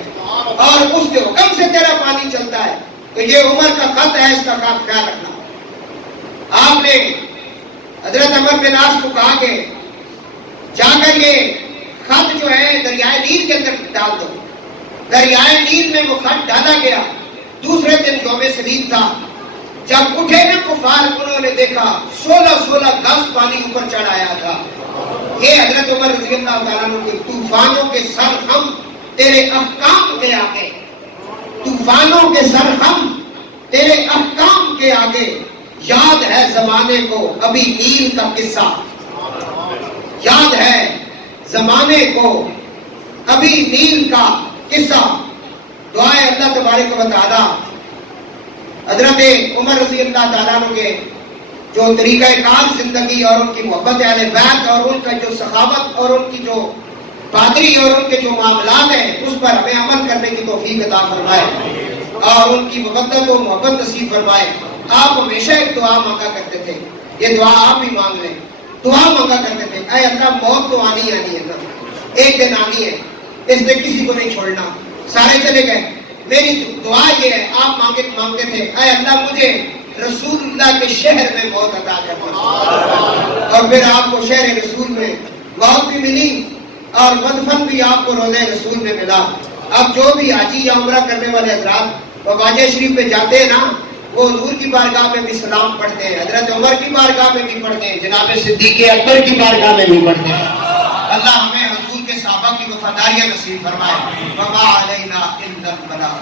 اور اس کے حکم سے تیرا پانی چلتا ہے تو یہ عمر کا خط ہے، اس کا خیال رکھنا۔ آپ نے حضرت عمر بن عاص کو کہا کہ جا کر یہ خط جو ہے دریائے نیل کے اندر ڈال دو۔ دریائے نیل میں وہ خط ڈالا گیا۔ دوسرے دن یوم صلیب تھا، جب اٹھے نا کفار، انہوں نے دیکھا 16 گز پانی اوپر چڑھ آیا تھا۔ یہ حضرت عمر رضی اللہ تعالیٰ عنہ کے طوفانوں کے سر ہم تیرے احکام کے آگے، طوفانوں کے سر ہم تیرے احکام کے آگے، یاد ہے زمانے کو ابھی نیل کا قصہ، یاد ہے زمانے کو ابھی نیل کا قصہ۔ دعائے اللہ تبارک و تعالی حضرت عمر رضی اللہ تعالیٰ عنہ کے جو طریقہ کار زندگی اور ان کی محبت اہل بیت اور ان کا جو سخاوت اور ان کی جو بہادری اور ان کے جو معاملات ہیں اس پر ہمیں عمل کرنے کی توفیق عطا فرمائے اور ان کی مودت و محبت نصیب فرمائے۔ آپ ہمیشہ ایک دعا مانگا کرتے تھے، یہ دعا آپ بھی مانگ لیں، دعا مانگا کرتے تھے، اے اللہ موت تو آنی ہے نا، ایک دن آنی ہے، اس نے کسی کو نہیں چھوڑنا، سارے چلے گئے، میری دعا یہ ہے، آپ مانگتے تھے اے اللہ مجھے رسول اللہ کے شہر میں موت عطا کرنا، اور پھر آپ کو شہر رسول میں موت بھی ملی اور مدفن بھی آپ کو روضہ رسول میں ملا۔ اب جو بھی حاجی یا عمرہ کرنے والے حضرات وہ واجہ شریف پہ جاتے ہیں نا، وہ حضور کی بارگاہ میں بھی سلام پڑھتے ہیں، حضرت عمر کی بارگاہ میں بھی پڑھتے ہیں، جناب صدیق اکبر کی بارگاہ میں بھی پڑھتے ہیں۔ اللہ ہمیں حضور کے صحابہ کی وفاداریاں نصیب فرمائے۔ وما علینا الا البلاغ۔